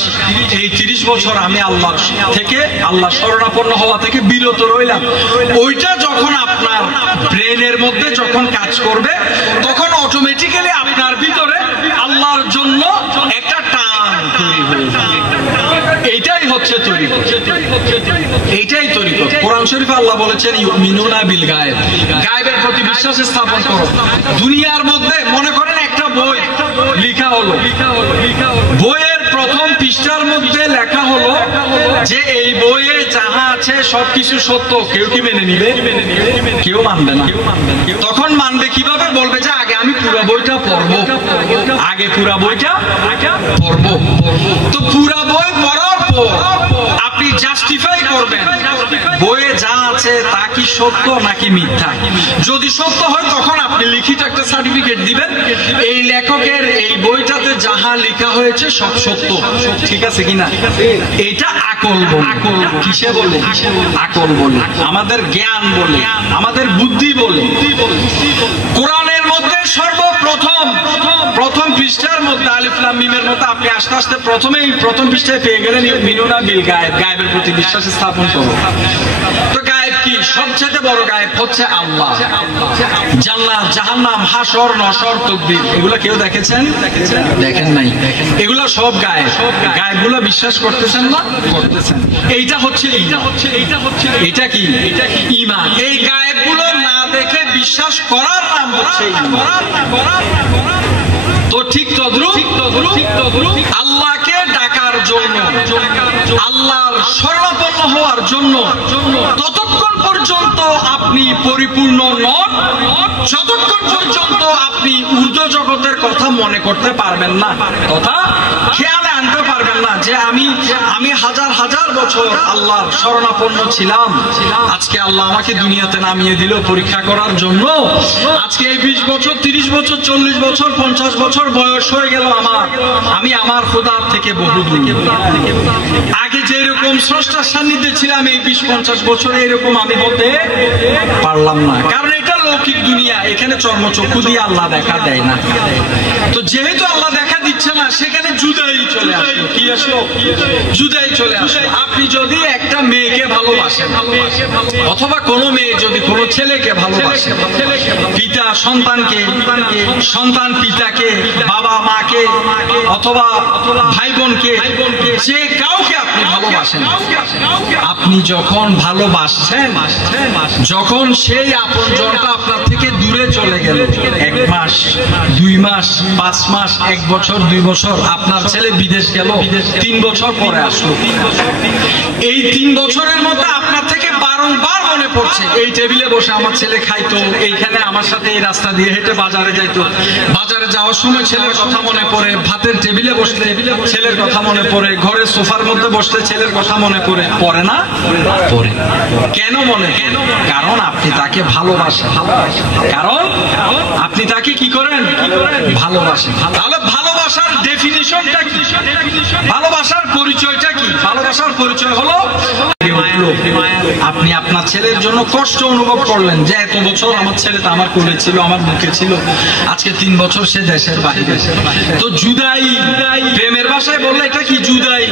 এই 30 বছর আমি আল্লাহর থেকে, আল্লাহ শরণাপন্ন হওয়া থেকে বিরত রইলাম, ওইটা যখন আপনার ব্রেনের মধ্যে যখন কাজ করবে তখন অটোমেটিক্যালি আপনার ভিতরে আল্লাহর জন্য একটা টান তৈরি হয়ে যাবে। এইটাই হচ্ছে তরিকত, এইটাই তরিকত। কোরআন শরীফে আল্লাহ বলেছেন ইউমিনুনা বিল গায়েব, গায়েবের প্রতি বিশ্বাস স্থাপন করো। দুনিয়ার মধ্যে মনে করেন একটা বই লেখা হলো, বইয়ের প্রথম পৃষ্ঠার মধ্যে লেখা হলো যে এই বইয়ে যাহা আছে সবকিছু সত্য, কেউ কি মেনে নিবে? কেউ মানবে না। তখন মানবে কিভাবে? বলবে যে আগে আমি পুরো বইটা পড়বো, আগে পুরো বইটা পড়বো। তো পুরো বই পড়ার পর আপনি জাস্টিফাই করবেন বইয়ে যা আছে তা কি সত্য নাকি মিথ্যা। যদি সত্য হয় তখন আপনি লিখিত একটা সার্টিফিকেট দিবেন, এই লেখকের এই বইটাতে যাহা লেখা হয়েছে সব সত্য, ঠিক আছে কিনা। এটা আকল বলে। কিসে বলে? আকল বলে, আমাদের জ্ঞান বলে, আমাদের বুদ্ধি বলে। কোরআনের মধ্যে প্রথম পৃষ্ঠার মধ্যে আলিফ লাম মিমের মধ্যে আপনি আস্তে আস্তে প্রথম পৃষ্ঠায় পেয়ে গেলেন ইউমিনুনা বিল গায়েব, গায়েবের প্রতি বিশ্বাস স্থাপন করো। তো গায়েব কি? সবচেয়ে বড় গায়েব হচ্ছে আল্লাহ। জান্নাত, জাহান্নাম, হাসর, নসর, তাকবীর, এগুলা কেউ দেখেছেন? দেখেন নাই। এগুলা সব গায়েব। গায়েবগুলো বিশ্বাস করতেছেন না? করতেছেন। এইটা হচ্ছে এইটা কি? ঈমান। এই গায়েবগুলো না দেখে বিশ্বাস করার নাম হচ্ছে ঈমান। তো ঠিক তদ্রুপ আল্লাহকে ডাকার জন্য, আল্লাহর শরণাপন্ন হওয়ার জন্য ততক্ষণ পর্যন্ত আপনি পরিপূর্ণ নন যতক্ষণ পর্যন্ত আপনি ঊর্ধ্ব জগতের কথা মনে করতে পারবেন না, তথা খেয়ালে আনতে পারবেন না যে আমি হাজার হাজার বছর আল্লাহর শরণাপন্ন ছিলাম, আজকে আল্লাহ আমাকে দুনিয়াতে নামিয়ে দিল পরীক্ষা করার জন্য। আজকে এই 20 বছর, 30 বছর, 40 বছর, 50 বছর বয়স হয়ে গেল আমি আমার খোদার থেকে বহু দূর। আগে যেরকম স্রষ্টার সান্নিধ্যে ছিলাম এই 20-50 বছরে এরকম আমি হতে পারলাম না, কারণ এটা লৌকিক দুনিয়া, এখানে চর্মচক্ষু দিয়ে আল্লাহ দেখা দেয় না। তো যেহেতু আল্লাহ দেখা দিচ্ছে না, সেখানে জুদাই চলে আসলো। কি আসলো? জুদাই চলে আসলো। আপনি যদি একটা মেয়েকে ভালোবাসেন অথবা কোনো মেয়ে যদি কোনো ছেলেকে ভালোবাসে, পিতা সন্তানকে, সন্তান পিতাকে, বাবা মাকে অথবা ভাই বোনকে, যে কাউকে আপনি ভালোবাসেন, আপনি যখন ভালোবাসছেন, যখন সেই আপনজনটা আপনার থেকে দূরে চলে গেল, 1 মাস, 2 মাস, 5 মাস, 1 বছর, 2 বছর, আপনার ছেলে বিদেশ গেল, 3 বছর পরে আসলো, এই 3 বছরের মধ্যে আপনার থেকে বারংবার মনে পড়ছে এই টেবিলে বসে আমার ছেলে খাইতো, এইখানে আমার সাথে এই রাস্তা দিয়ে হেঁটে বাজারে যাইতো, বাজারে যাওয়ার সময় ছেলের কথা মনে পড়ে, ভাতের টেবিলে বসলে ছেলের কথা মনে পড়ে, ঘরে সোফার মধ্যে বসলে ছেলের কথা মনে পড়ে না? পড়ে। কেন মনে? কারণ আপনি তাকে ভালোবাসেন, কারণ আপনি তাকে কি করেন? ভালোবাসেন। তাহলে ভালোবাসার ডেফিনিশনটা কি? ভালোবাসার পরিচয়টা কি? ভালোবাসার পরিচয় হলো আপনি আপনার ছেলের জন্য কষ্ট অনুভব করলেন যে এত বছর আমার ছেলেটা আমার কোলে ছিল, আমার বুকে ছিল, আজকে 3 বছর সে দেশের বাইরে। তো জুদাই, প্রেমের ভাষায় বললে এটা কি? জুদাই।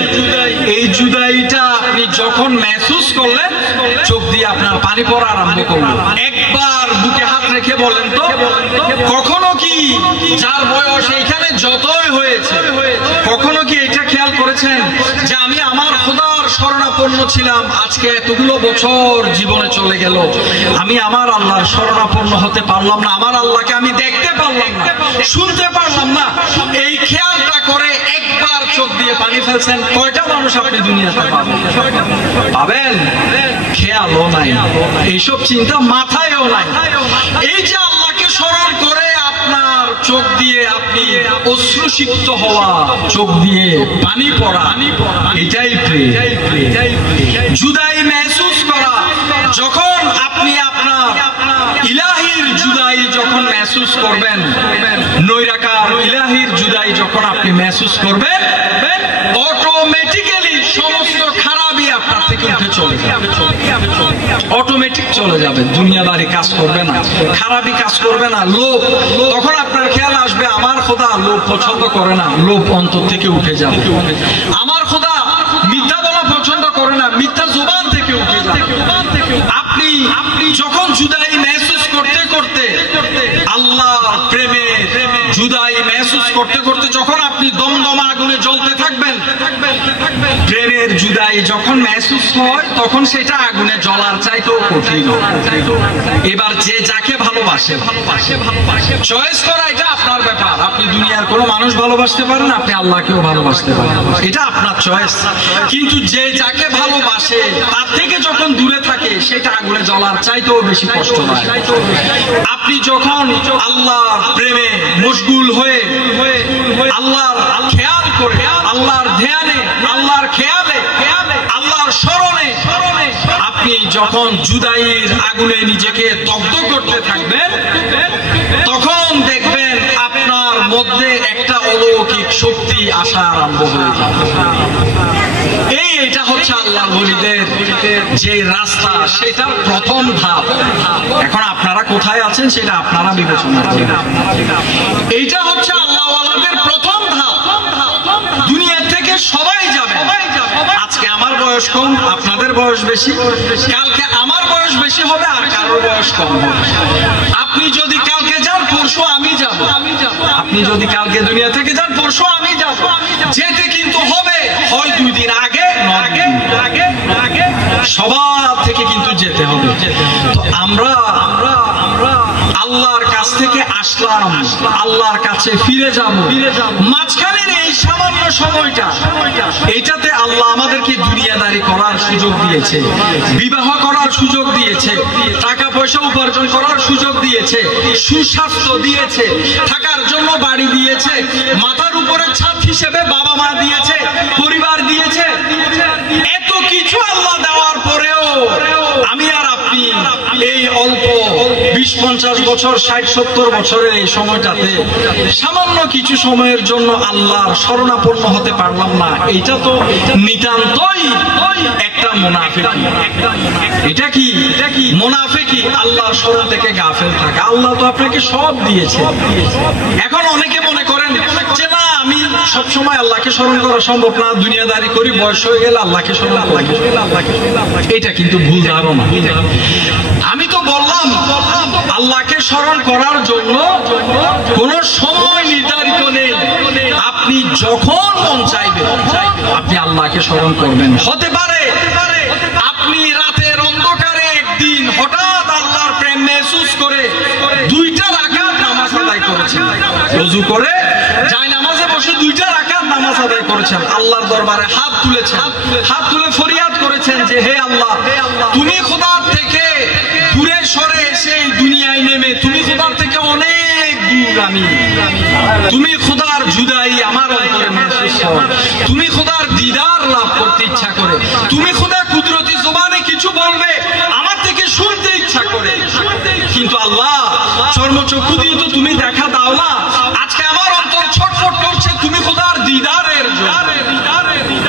এই জুদাইটা আপনি যখন মেহসুস করলেন, চোখ দিয়ে আপনার পানি পড়া আরম্ভ করলো। একবার বুকে হাত রেখে বলেন তো, কখনো কি যার বয়স এইখানে যতই হয়েছে, কখনো কি এটা খেয়াল করেছেন যে আমি আমার খোদার শরণাপন্ন ছিলাম, আজকে এতগুলো বছর জীবনে চলে গেল, আমি আমার আল্লাহর শরণাপন্ন হতে পারলাম না, আমার আল্লাহকে আমি দেখতে পারলাম না, শুনতে পারলাম না। এই খেয়ালটা করে একবার চোখ দিয়ে পানি ফেলছেন, কয়টা মানুষ আপনি দুনিয়াতে পাবেন? খেয়ালও নাই, এইসব চিন্তা মাথায়ও নাই। এই যে আল্লাহকে স্মরণ করে আপনার চোখ দিয়ে আপনি অশ্রুসিক্ত হওয়া, চোখ দিয়ে পানি পড়া, এটাই প্রেম। জুদাই মেহসুস করা, যখন আপনি আপনার ইলাহির জুদাই যখন মেহসুস করবেন, নৈরাকার ইলাহির জুদাই যখন আপনি মেহসুস করবেন, অটোমেটিক্যালি সমস্ত খারাপই আপনার থেকে উঠে চলে যাবে, অটোমেটিক চলে যাবে। দুনিয়াদারি কাজ করবে না, খারাপই কাজ করবে না, লোভ, তখন আপনার খেয়াল আসবে আমার খোদা লোভ পছন্দ করে না, লোভ অন্তর থেকে উঠে যাবে। আমার খোদা মিথ্যা বলা পছন্দ করে না, মিথ্যা জবান থেকে উঠে যাবে। আপনি যখন জুদাই মেহসুস করতে করতে, আল্লাহর প্রেমে জুদাই মেহসুস করতে করতে যখন আপনি দমদমা আগুনে জ্বলতে থাকবেন, প্রেমের জুদাই যখন মেহসুস হয় তখন সেটা আগুনে জ্বলার চাইতেও কঠিন। এবার যে যাকে ভালোবাসে, চয়েস করা এটা আপনার ব্যাপার। আপনি দুনিয়ার কোনো মানুষ ভালোবাসতে পারেন, আপনি আল্লাহকেও ভালোবাসতে পারেন, এটা আপনার চয়েস। কিন্তু যে যাকে ভালোবাসে তার থেকে যখন দূরে থাকে, সেটা আগুনে জ্বলার চাইতেও বেশি কষ্ট হয়। আপনি যখন আল্লাহর প্রেমে মশগুল হয়ে, আল্লাহর খেয়াল করে, আল্লাহর ধ্যানে, আল্লাহর খেয়ালে, আল্লাহর স্মরণে আপনি যখন জুদাইয়ের আগুনে নিজেকে দগ্ধ করতে থাকবেন, তখন দেখবেন আপনার মধ্যে একটা অলৌকিক শক্তি আসা আরম্ভ হয়ে যাবে। এটা হচ্ছে আল্লাহর ওলিদের যে রাস্তা, সেটার প্রথম ধাপ। এখন আপনারা কোথায় আছেন সেটা আপনারা বিবেচনা করেন। এইটা হচ্ছে আল্লাহ ওয়ালাদের প্রথম ধাপ। দুনিয়া থেকে সবাই যাবে। আজকে আমার বয়স কম, আপনাদের বয়স বেশি, কালকে আমার বয়স বেশি হবে আর কারোর বয়স কম হবে। আপনি যদি কালকে যান, পরশু আমি যাব। আপনি যদি কালকে দুনিয়া থেকে যান, পরশু আমি যাব। যেতে কিন্তু হবে, হয় 2 দিন আগে, সবার থেকে কিন্তু যেতে হবে। তো আমরা আল্লাহর কাছ থেকে আসলাম, আল্লাহর কাছে ফিরে যাব। মাঝখানের এই সামান্য সময়টা, এইটাতে আল্লাহ আমাদেরকে দুনিয়াদারি করার সুযোগ দিয়েছে, বিবাহ করার সুযোগ দিয়েছে, টাকা পয়সা উপার্জন করার সুযোগ দিয়েছে, সুস্বাস্থ্য দিয়েছে, থাকার জন্য বাড়ি দিয়েছে, মাথার উপরে ছাদ হিসেবে বাবা মা দিয়েছে, পরিবার দিয়েছে। এত কিছু আল্লাহ দেওয়ার পরেও আমি আর আপনি এই অল্প 20-50 বছর, 60-70 বছরের এই সময়টাতে সামান্য কিছু সময়ের জন্য আল্লাহর শরণাপন্ন হতে পারলাম না। এইটা তো নিতান্তই একটা মুনাফিকি। এটা কি মুনাফিকি? আল্লাহর শরণ থেকে গাফেল থাকা। আল্লাহ তো আপনাকে সব দিয়েছে। এখন অনেকে মনে করেন যে না, আমি সবসময় আল্লাহকে স্মরণ করা সম্ভব না, দুনিয়াদারি করি, বয়স হয়ে গেলে আল্লাহকে স্মরণ করি। এটা কিন্তু ভুল ধারণা। আমি তো বললাম আল্লাহকে স্মরণ করার জন্য কোন সময় নির্ধারিত নেই। আপনি যখন মন চাইবে আপনি আল্লাহকে স্মরণ করবেন। হতে পারে আপনি রাতের অন্ধকারে একদিন হঠাৎ আল্লাহর প্রেম মেহসুস করে 2টা রাকাত নামাজ আদায় করেছেন, ওযু করে জায়নামাজে বসে 2টা রাকাত নামাজ আদায় করেছেন, আল্লাহর দরবারে হাত তুলেছেন, হাত তুলে ফরিয়াদ করেছেন যে হে আল্লাহ, তুমি খোদার থেকে দূরে সরে এসে দুনিয়ায় নেমে, তুমি খোদার থেকে অনেক দূর, আমি তুমি খোদার জুদাই আমার অন্তরে মেহসুস হয়, তুমি খোদার দিদার লাভ করতে ইচ্ছা করে, তুমি খোদা কুদরতি জবানে কিছু বলবে আমার থেকে শুনতে ইচ্ছা করে, কিন্তু আল্লাহ চর্মচক্ষু দিয়ে তো তুমি দেখা দাও না। আজকে আমার অন্তর ছটফট করছে তুমি খোদার দিদারের জন্য।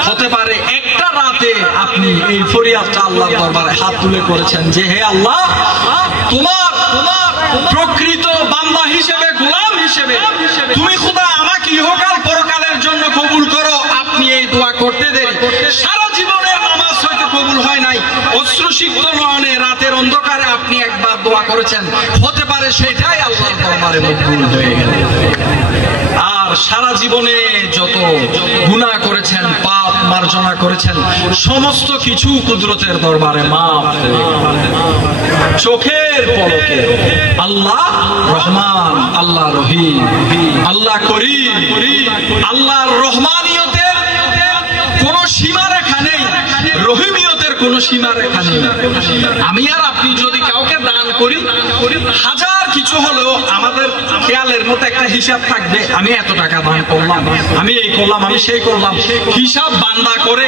হতে পারে একটা রাতে আপনি এই ফরিয়াদটা আল্লাহর দরবারে হাত তুলে করেছেন যে হে আল্লাহ, তোমার প্রকৃত বান্দা হিসেবে, গোলাম হিসেবে তুমি খোদা আমাকে ইহকাল পরকালের জন্য কবুল করো। আপনি এই দোয়া করতে দেরি, সারা জীবনের নামাজ হয়তো কবুল হয় নাই, অশ্রুসিক্ত নয়নে রাতের অন্ধকারে আপনি একবার দোয়া করেছেন, হতে পারে সেটাই আল্লাহর দরবারে কবুল হয়ে গেল। আর সারা জীবনে যত গুনাহ করেছেন, পাপ মার্জনা করেছেন, সমস্ত কিছু কুদরতের দরবারে মাফ। চোখের পলকে আল্লাহ রহমান, আল্লাহ রহিম, আল্লাহ করিম। আল্লাহর রহমানিয়তের কোন সীমারেখা নেই, রহিমিয়তের কোন সীমারেখা নেই। আমি আর আপনি যদি কাউকে দান করি, হাজার কিছু হলেও আমাদের খেয়ালের মতো একটা হিসাব থাকবে, আমি এত টাকা দান করলাম, আমি এই করলাম, আমি সেই করলাম। হিসাব বান্দা করে,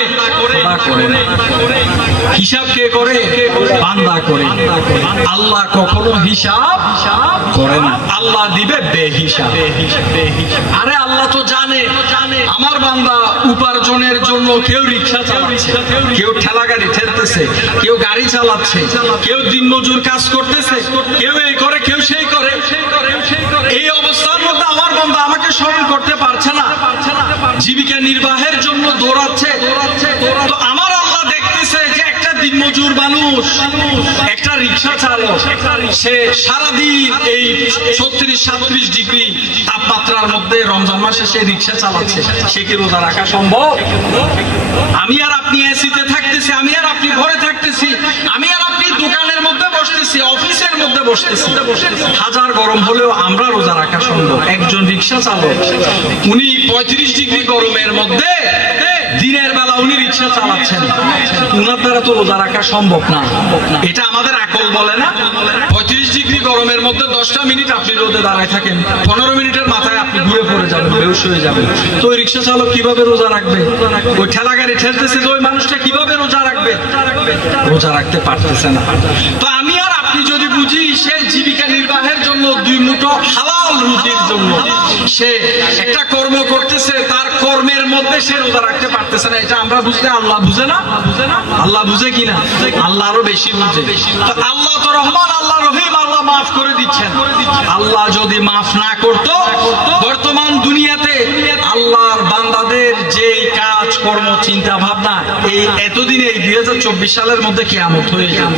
হিসাব কে করে? বান্দা করে। আল্লাহ কখনো হিসাব করে না, আল্লাহ দিবে বেহিসাব। আরে আল্লাহ তো জানে আমার বান্দা উপার্জনের জন্য কেউ রিক্সা চালাচ্ছে, কেউ ঠেলা গাড়ি ঠেলতেছে, কেউ গাড়ি চালাচ্ছে, কেউ দিনমজুর কাজ করতেছে, কেউ এই করে, কেউ সেই করে। এই অবস্থার মধ্যে আমার বান্দা আমাকে স্মরণ করতে পারছে না, জীবিকা নির্বাহের জন্য দৌড়াচ্ছে। তো আমার আল্লাহ দেখতেছে যে একটা দিনমজুর মানুষ, একটা রিক্সা চালক, সে সারাদিন এই 36-37 ডিগ্রি তাপমাত্রার মধ্যে রমজান মাসে সে রিক্সা চালাচ্ছে, সে কি রোজা রাখা সম্ভব? আমি আর আপনি এসিতে থাকতেছি, আমি আর আপনি ঘরে থাকতেছি, আমি আর আপনি দোকানের মধ্যে বসতেছি, অফিসের মধ্যে বসতেছি, হাজার গরম হলেও আমরা রোজা রাখা সম্ভব। একজন রিক্সা চালক, উনি 35 ডিগ্রি গরমের মধ্যে দিনের বেলা উনি রিক্সা চালাচ্ছেন, উনার দ্বারা তো রোজা রাখা সম্ভব না। এটা আমাদের আকল বলে না। 35 ডিগ্রি গরমের মধ্যে 10টা মিনিট আপনি রোদে দাঁড়ায় থাকেন, 15 মিনিটের মাথায় আপনি ঘুরে পড়ে যাবেন, বেহুশ হয়ে যাবেন। তো ওই রিক্সা চালক কিভাবে রোজা রাখবে? ওই ঠেলা গাড়ি ঠেলতেছে যে ওই মানুষটা কিভাবে রোজা রাখবে? রোজা রাখতে পারতেছে না। তো আমি আর আপনি যদি বুঝি সে জীবিকা নির্বাহের জন্য, 2 মুঠো হালাল রুজির জন্য সে একটা কর্ম করতেছে, তার কর্মের মধ্যে সে রোজা রাখতে পারতেছে না, এটা আমরা বুঝতে, আল্লাহ বুঝে না? আল্লাহ বুঝে কিনা? আল্লাহ আরো বেশি বুঝে। আল্লাহ তো রহমান, আল্লাহ রহিম, আল্লাহ মাফ করে দিচ্ছেন। আল্লাহ যদি মাফ না করতো, বর্তমান দুনিয়াতে আল্লাহর বান্দাদের যে কাজ কর্ম চিন্তা ভাবনা, এই এতদিনে এই 2024 সালের মধ্যে কিয়ামত হয়ে যাবে।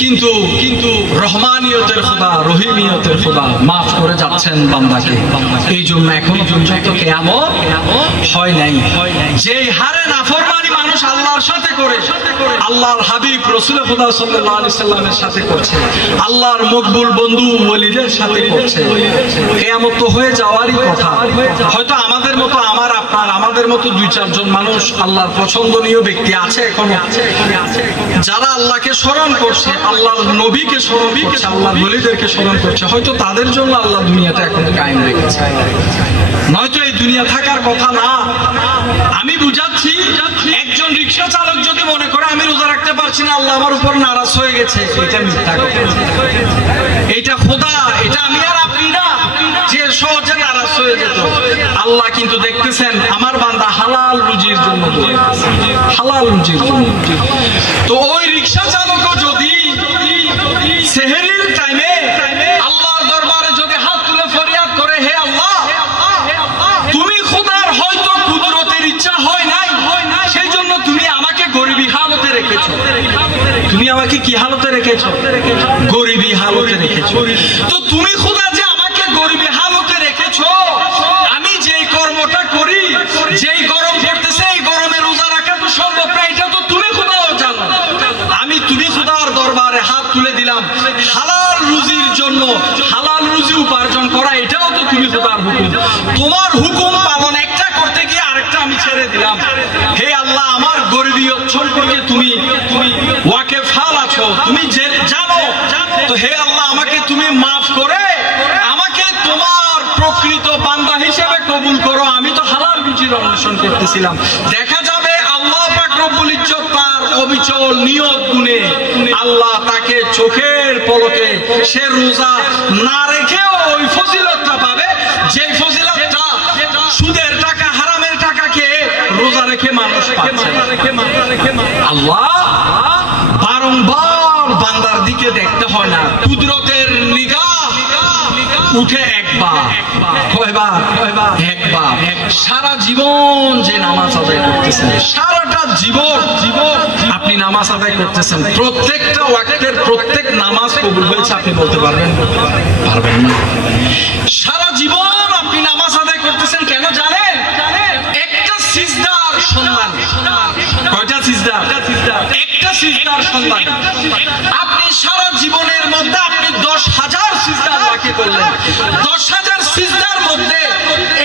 কিন্তু রহমানিয়তের খোদা, রহিমিয়তের খোদা মাফ করে যাচ্ছেন বান্দাকে। এই জন্য এখনো পর্যন্ত কিয়ামত হয় নাই। যেই হারে নাফরমানি মানুষ আল্লাহর সাথে করে, আল্লাহর হাবিব রাসূল খোদা সাল্লাল্লাহু আলাইহি সাল্লামের সাথে করছে, আল্লাহর মকবুল বন্ধু ওলিদের সাথে করছে, কিয়ামত তো হয়ে যাওয়ারই কথা। হয়তো আমাদের মতো, আমাদের মতো 2-4 জন মানুষ আল্লাহর পছন্দনীয় ব্যক্তি আছে এখনো, যারা আল্লাহকে স্মরণ করছে, আল্লাহর নবীকে স্মরণ করছে, আল্লাহর ওলিদেরকে স্মরণ করছে। হয়তো তাদের জন্য আল্লাহ দুনিয়াতে এখন কায়েম রেখেছে, নয়তো এই দুনিয়া থাকার কথা না। আমি বুঝাচ্ছি, একজন রিক্সা চালক যদি মনে করে আমি রোজা রাখতে পারছি না, আল্লাহ আমার উপর নারাজ হয়ে গেছে, এটা মিথ্যা কথা। এটা খোদা, এটা আমি আর আপনি না যে সহজে নারাজ হয়ে যেত। আল্লাহ কিন্তু দেখতেছেন আমার বান্দা হালাল রুজির জন্য, হালাল রুজির জন্য। তো ওই রিক্সা চালকও যদি সেহরির টাইমে আল্লাহর দরবারে যদি হাত তুলে ফরিয়াদ করে, হে আল্লাহ, তুমি খোদার হয়তো কুদরতের ইচ্ছা হয় নাই, সেই জন্য তুমি আমাকে গরিবী হালতে রেখেছো। তুমি আমাকে কি হালতে রেখেছো? গরিবী হালতে রেখেছো। তো তুমি খোদা যে আমাকে গরিবী হালতে রেখেছো, আমি যেই কর্মটা করি, যেই গরম পড়তেছে, এই গরমে রোজা রাখা তো সম্ভব না, এটা তো তুমি খোদাও জানো। আমি তুমি খোদার দরবারে হাত তুলে দিলাম হালাল রুজির জন্য, হালাল রুজি উপার্জন করা, এটাও তো তুমি খোদার হুকুম। তোমার হুকুম পালন একটা করতে গিয়ে আরেকটা আমি ছেড়ে দিলাম। হে আল্লাহ, আমার গরিবিয়ত সম্পর্কে তুমি ওয়াকিফাল আছো, তুমি জানো। তো হে আল্লাহ, আমাকে তুমি মাফ করে আমাকে তোমার প্রকৃত বান্দা হিসেবে কবুল করো। আমি তো হালাল রুজির অন্বেষণ করতেছিলাম। দেখা যাবে আল্লাহ পাক রব্বুল ইজ্জত তার অবিচল নিয়ত গুণে আল্লাহ তাকে চোখের পলকে সে রোজা না রেখেও ওই ফজিলতটা পাবে, যে ফজিলতটা সুদের টাকা, হারামের টাকা খেয়ে রোজা রেখে মানুষ পাচ্ছে। আল্লাহ বারংবার বান্দার দিকে দেখতে হয় না, কুদরতের নিগাহ উঠে একবার, কয়বার? একবার। সারা জীবন যে নামাজ আদায় করতেছেন, সারাটা জীবন আপনি নামাজ আদায় করতেছেন, প্রত্যেকটা ওয়াক্তের প্রত্যেক নামাজ কবুল হয়েছে আপনি বলতে পারবেন? পারবেন না। সারা জীবন আপনি নামাজ আদায় করতেছেন, কেন জানেন? একটা সিজদার সন্ধান। কয়টা সিজদা? একটা সিজদার সন্ধান। আপনি সারা জীবনের মধ্যে আপনি 10,000 সিজদা আল্লাহকে করলেন। 10,000 সিজদার মধ্যে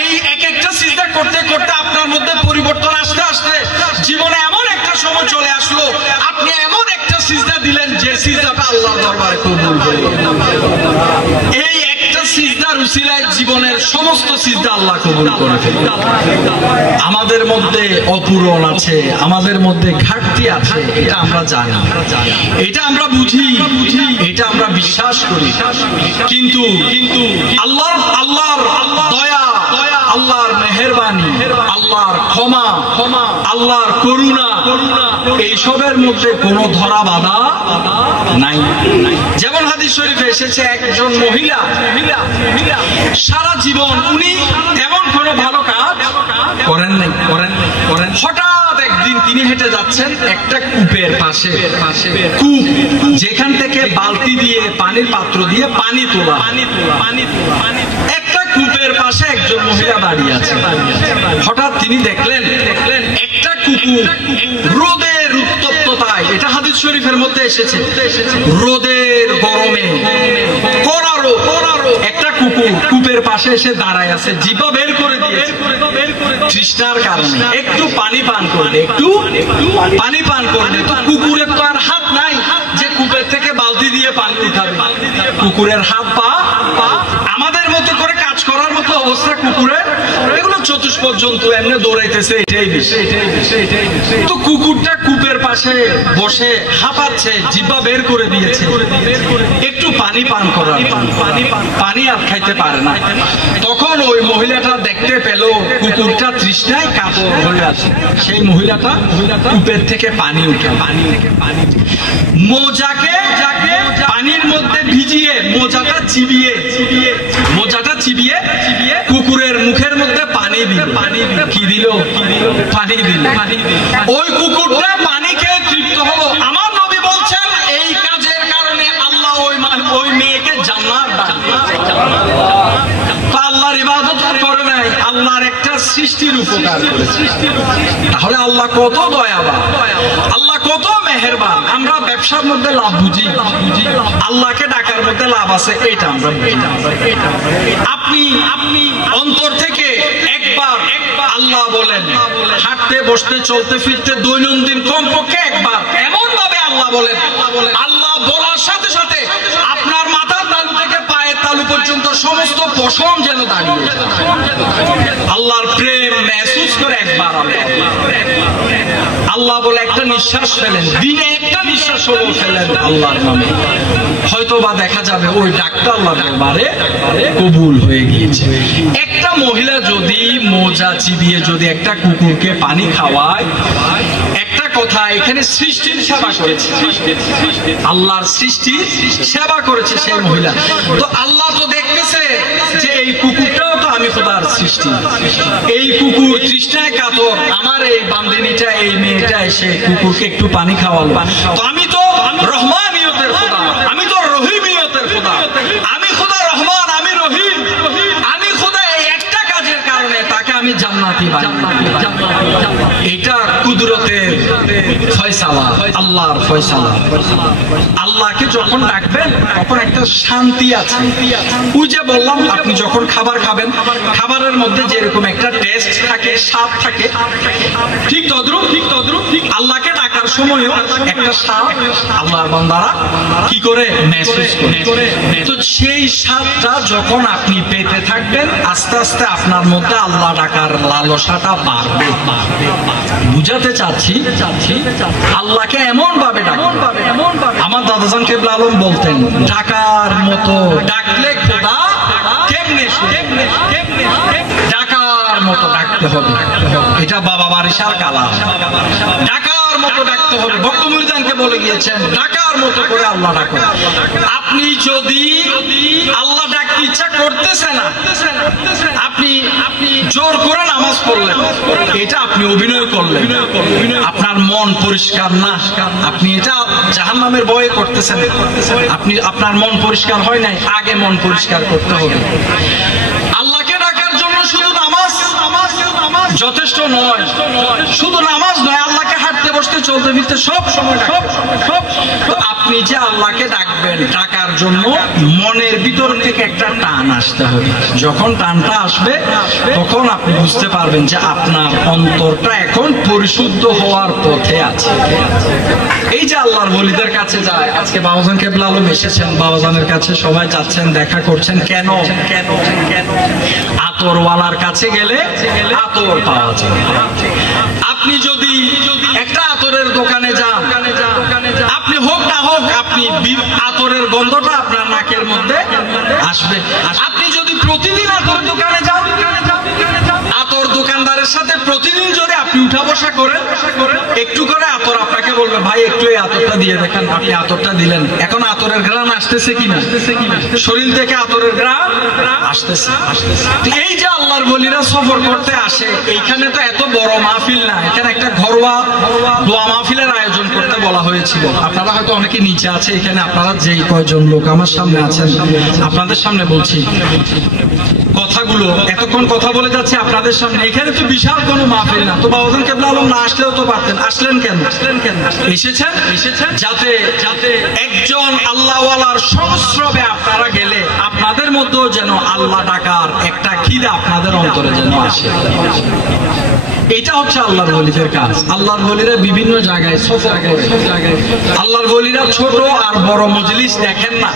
এই এক একটা সিজদা করতে করতে আপনার মধ্যে পরিবর্তন আসতে আসতে জীবনে এমন একটা সময় চলে আসলো, আপনি এমন একটা সিজদা দিলেন যে সিজদাটা আল্লাহর দরবারে কবুল হলো। এই একটা সিজদার উসিলায় জীবনের সমস্ত সিজদা আল্লাহ কবুল করে ফেলেন। আমাদের মধ্যে অপূরণ আছে, আমাদের মধ্যে ঘাটতি আছে, এটা আমরা জানি, এটা আমরা বুঝি, এটা আমরা বিশ্বাস করি। কিন্তু আল্লাহর দয়া, আল্লাহর মেহেরবানি, আল্লাহর ক্ষমা, আল্লাহর করুণা, এইসবের মধ্যে কোনো ধরা বাধা নাই। যেমন হাদিস শরীফে এসেছে, একজন মহিলা সারা জীবন উনি তেমন কোনো ভালো কাজ করেন নাই। হঠাৎ একদিন তিনি হেঁটে যাচ্ছেন একটা কূপের পাশে, কূপ যেখান থেকে বালতি দিয়ে পানির পাত্র দিয়ে পানি তোলা, একটা কূপের পাশে একজন মহিলা দাঁড়িয়ে আছে। হঠাৎ তিনি দেখলেন একটা কুকুর রোদের উত্তপ্ততায়, এটা হাদিস শরীফের মধ্যে এসেছে, রোদের গরমে কড়ারো একটা কুকুর কূপের পাশে এসে দাঁড়ায় আছে, জিহ্বা বের করে দিয়েছে তৃষ্ণার কারণে। একটু পানি পান করলে, তো কুকুরের তো আর হাত নাই যে কূপের থেকে বালতি দিয়ে পানি উঠাবে। কুকুরের হাত পা আমাদের মতো করে কাজ করার মতো অবস্থা কুকুরের, এগুলো চতুষ্পদ জন্তু, এমনি দৌড়াইতেছে, এটাই বিষয়। তো কুকুরটা কূপের পাশে বসে হাঁপাচ্ছে, জিহ্বা বের করে দিয়েছে একটু পানি পান করার, পানি আর খাইতে পারে না। তখন ওই মহিলাটা দেখতে পেল কুকুরটা তৃষ্ণায় কাতর হয়ে আছে। সেই মহিলাটা কূপের থেকে পানি উঠে মোজাকে পানির মধ্যে ভিজিয়ে মোজাটা চিবিয়ে কুকুরের মুখের মধ্যে পানি দিল। কি দিল? পানি দিল। ওই কুকুরটা পানি খেয়ে তৃপ্ত হলো। আমার নবী বলছেন এই কাজের কারণে আল্লাহ ওই মেয়েকে জান্নাত দান করেছে। আল্লাহর ইবাদত করে নাই, আল্লাহর একটা সৃষ্টির উপকার করেছে। তাহলে আল্লাহ কত দয়াবান, আল্লাহ কত মেহেরবান। আমরা ব্যবসার মধ্যে লাভ বুঝি, আল্লাহকে ডাকার মধ্যে লাভ আছে এটা আমরা বুঝি। আপনি অন্তর থেকে একবার আল্লাহ বলেন, হাঁটতে বসতে চলতে ফিরতে দৈনন্দিন কমপক্ষে একবার এমন ভাবে আল্লাহ বলেন, আল্লাহ বলার সাথে সাথে আপনার মাথার তালু থেকে পায়ের তালু পর্যন্ত সমস্ত পশম যেন দাঁড়িয়ে আল্লাহর প্রেম মেহসুস করে একবার আল্লাহ বলে একটা নিঃশ্বাস ফেলেন, দিনে একটা নিঃশ্বাস হলেও ফেলেন আল্লাহর নামে, হয়তো বা দেখা যাবে ওই ডাকটা আল্লাহর দরবারে কবুল হয়ে গিয়েছে। একটা মহিলা যদি মোজা চিবিয়ে যদি একটা কুকুরকে পানি খাওয়ায়, একটা কথা, এখানে সৃষ্টির সেবা করেছে, আল্লাহর সৃষ্টির সেবা করেছে সেই মহিলা। তো আল্লাহ তো দেখতেছে যে এই কুকুরটাও তো আমি খোদার সৃষ্টি, এই কুকুর তৃষ্ণায় কাতর, আমার এই বান্দিনীটা, এই মেয়েটা এসে কুকুরকে একটু পানি খাওয়ালো, তো আমি তো রহমানিয়তের খোদা, আমি তো রহিমিয়তের খোদা, আমি খোদা রহমান, আমি রহিম, আমি খোদা এই একটা কাজের কারণে তাকে আমি জান্নাতি বানাই। এটা কুদরতের ফয়সালা, আল্লাহর ফয়সালা। আল্লাহকে যখন ডাকবেন তখন একটা শান্তি আছে। ওই যে বললাম, আপনি যখন খাবার খাবেন, খাবারের মধ্যে যেরকম একটা টেস্ট থাকে, স্বাদ থাকে, ঠিক তদ্রুপ আল্লাহকে ডাকার সময়ও একটা স্বাদ আল্লাহর বান্দারা কি করে মেহসুস করে। তো সেই স্বাদটা যখন আপনি পেতে থাকবেন, আস্তে আস্তে আপনার মধ্যে আল্লাহ ডাকার লালসাটা বাড়বে। বুঝাতে চাচ্ছি আল্লাহকে এমন ভাবে ডাকবেন। আমার দাদাজান কেবলা আলম বলতেন, ডাকার মতো ডাকলে খোদা কেমনে শুনে, ডাকার মতো ডাকতে হবে। এটা বাবা বারিশার কালাম, ডাকার মতো ডাকতে হবে। ভক্ত মুরিদানকে বলে গিয়েছেন, ডাকার মতো করে আল্লাহ ডাকো। আপনি যদি আল্লাহ ডাকতে ইচ্ছা করতেছে না, আপনি জোর করে নামাজ পড়লেন, এটা আপনি অভিনয় করলেন, আপনার মন পরিষ্কার না, আপনি এটা জাহান্নামের ভয়ে করতেছেন, আপনি আপনার মন পরিষ্কার হয় নাই, আগে মন পরিষ্কার করতে হবে। আল্লাহকে ডাকার জন্য শুধু নামাজ যথেষ্ট নয়, শুধু চলতে ফিরতে সব সময় তো আপনি যে আল্লাহকে ডাকবেন, ডাকার জন্য মনের ভিতর থেকে একটা টান আসতে হবে। যখন টানটা আসবে তখন আপনি বুঝতে পারবেন যে আপনার অন্তরটা এখন পরিশুদ্ধ হওয়ার পথে আছে। এই যে আল্লাহর ওলিদের কাছে যায়, আজকে বাবাজান কেবলা আলম এসেছেন, বাবাজানের কাছে সবাই যাচ্ছেন, দেখা করছেন। কেন? আতরওয়ালার কাছে গেলে আতর পাওয়া যায়। আপনি যদি একটা আতরের দোকানে যান, আপনি হোক না হোক আপনি আতরের গন্ধটা আপনার নাকের মধ্যে আসবে। আপনি যদি প্রতিদিন আতর দোকানে যান, আতর দোকানদারের সাথে প্রতিদিন যদি আপনি উঠা বসা করেন, একটু করে আতর আপনাকে বলবে, ভাই একটু এই আতরটা দিয়ে দেখেন। আপনি আতরটা দিলেন, এখন আতরের ঘ্রাণ আসতেছে কিনা? শরীর থেকে আতরের ঘ্রাণ আসতেছে। এই যে আল্লাহর ওলিরা সফর করতে আসে, এইখানে তো এত বড় মাহফিল না, এখানে একটা ঘরোয়া দোয়া মাহফিলের আয়োজন করতে বলা হয়েছিল। আপনারা হয়তো অনেকে নিচে আছে, এখানে আপনারা যে কয়জন লোক আমার সামনে আছেন, আপনাদের সামনে বলছি কথাগুলো। এতক্ষণ কথা বলে যাচ্ছে আপনাদের সামনে, এখানে তো বিশাল কোনো মাহফিল না। তো বাবাজান কেবলা আলম না আসলেও তো পারতেন। আসলেন কেন? এসেছেন যাতে একজন আল্লাহওয়ালার সংস্রবে আপনারা গেলে আপনাদের মধ্যেও যেন আল্লাহ ডাকার একটা খিদা আপনাদের অন্তরে যেন আসে। এটা হচ্ছে আল্লাহর ওলিদের কাজ। আল্লাহর ওলিরা বিভিন্ন জায়গায় সফর করে। আল্লাহর ওলিরা ছোট আর বড় মজলিস দেখেন না,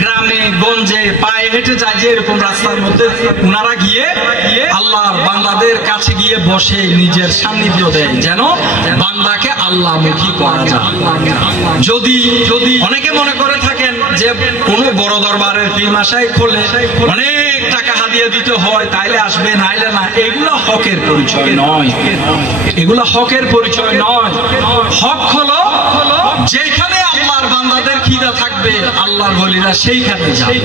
গ্রামে গঞ্জে পায়ে হেঁটে যায় যে এরকম রাস্তার মধ্যে উনারা গিয়ে আল্লাহর বান্দাদের কাছে গিয়ে বসে নিজের সান্নিধ্য দেয়, যেন বান্দাকে আল্লাহমুখী করা যায়। যদি অনেকে মনে করে থাকেন যে কোন বড় দরবারের পীর মাশায়েখ হলে অনেক টাকা হাদিয়া দিতে হয়, তাইলে আসবে, নাইলে না, এগুলো হকের পরিচয় নয়। এগুলো হকের পরিচয় নয়। হক হলো যেখানে আল্লাহর বান্দাদের খিদা থাকবে, আল্লাহর ওলিরা সেইখানে যায়।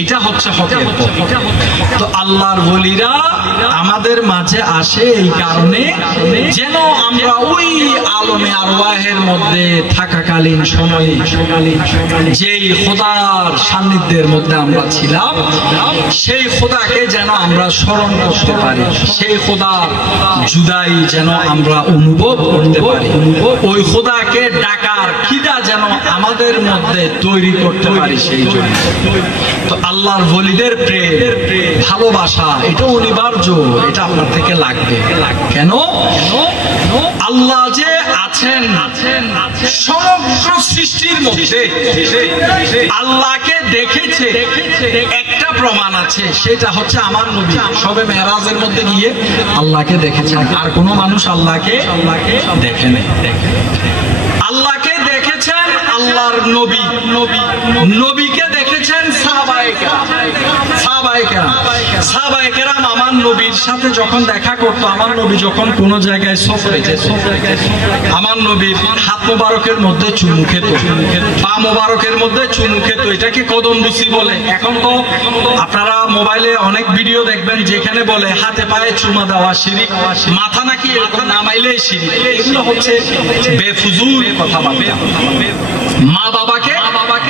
এটা হচ্ছে হকের পথ। তো আল্লাহর ওলিরা আমাদের মাঝে আসে এই কারণে যেন আমরা ওই আলমে আরওয়াহের মধ্যে থাকাকালীন সময়ে যেই খোদার সান্নিধ্যের মধ্যে আমরা ছিলাম, সেই খোদাকে যেন আমরা স্মরণ করতে পারি, সেই খোদার জুদাই যেন আমরা অনুভব করতে পারি, ওই খোদাকে ডাকার খিদা যেন আমাদের মধ্যে তৈরি করতে পারি। সেই জন্য তো আল্লাহর ওলিদের প্রেম, ভালোবাসা এটা অনিবার্য, এটা আপনার থেকে লাগবে। কেন? আল্লাহ যে আছেন সমগ্র সৃষ্টির মধ্যে, আল্লাহকে দেখেছে একটা প্রমাণ আছে, সেটা হচ্ছে আমার নবী সবে মেরাজের মধ্যে গিয়ে আল্লাহকে দেখেছেন। আর কোন মানুষ আল্লাহকে দেখে নাই। আল্লাহকে দেখেছেন আল্লাহর নবীকে দেখেছেন সাহাবায়ে কেরাম। আমার নবীর সাথে যখন দেখা করতো, আমার নবী যখন কোন জায়গায় সফরে যেত, আমার নবীর হাত মোবারকের মধ্যে চুমু খেত, পা মোবারকের মধ্যে চুমু খেত। এটাকে কদম বুসি বলে। এখন তো আপনারা মোবাইলে অনেক ভিডিও দেখবেন যেখানে বলে হাতে পায়ে চুমা দেওয়া শিরিক, মাথা নাকি এরকম নামাইলে শিরিক। এগুলো হচ্ছে বেফুজুল কথাবার্তা। মা বাবাকে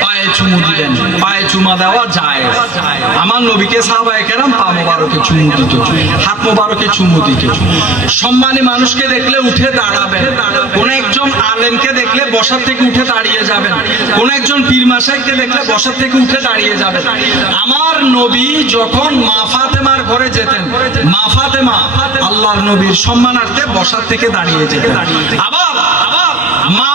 পায়ে চুমু দিলেন, পায়ে চুমা দেওয়া যায়। আমার নবীকে সাহাবায়ে কেরাম পা মোবারকে চুমু দিত, হাত মোবারকে চুমু দিত। সম্মানী মানুষকে দেখলে উঠে দাঁড়াবেন, কোন একজন আলেমকে দেখলে বসার থেকে উঠে দাঁড়িয়ে যাবেন, কোন একজন পীর মাশায়েখকে দেখলে বসার থেকে উঠে দাঁড়িয়ে যাবেন। আমার নবী যখন মা ফাতেমার ঘরে যেতেন, মা ফাতেমা আল্লাহর নবীর সম্মানার্থে বসার থেকে দাঁড়িয়ে যেতেন। আবার মা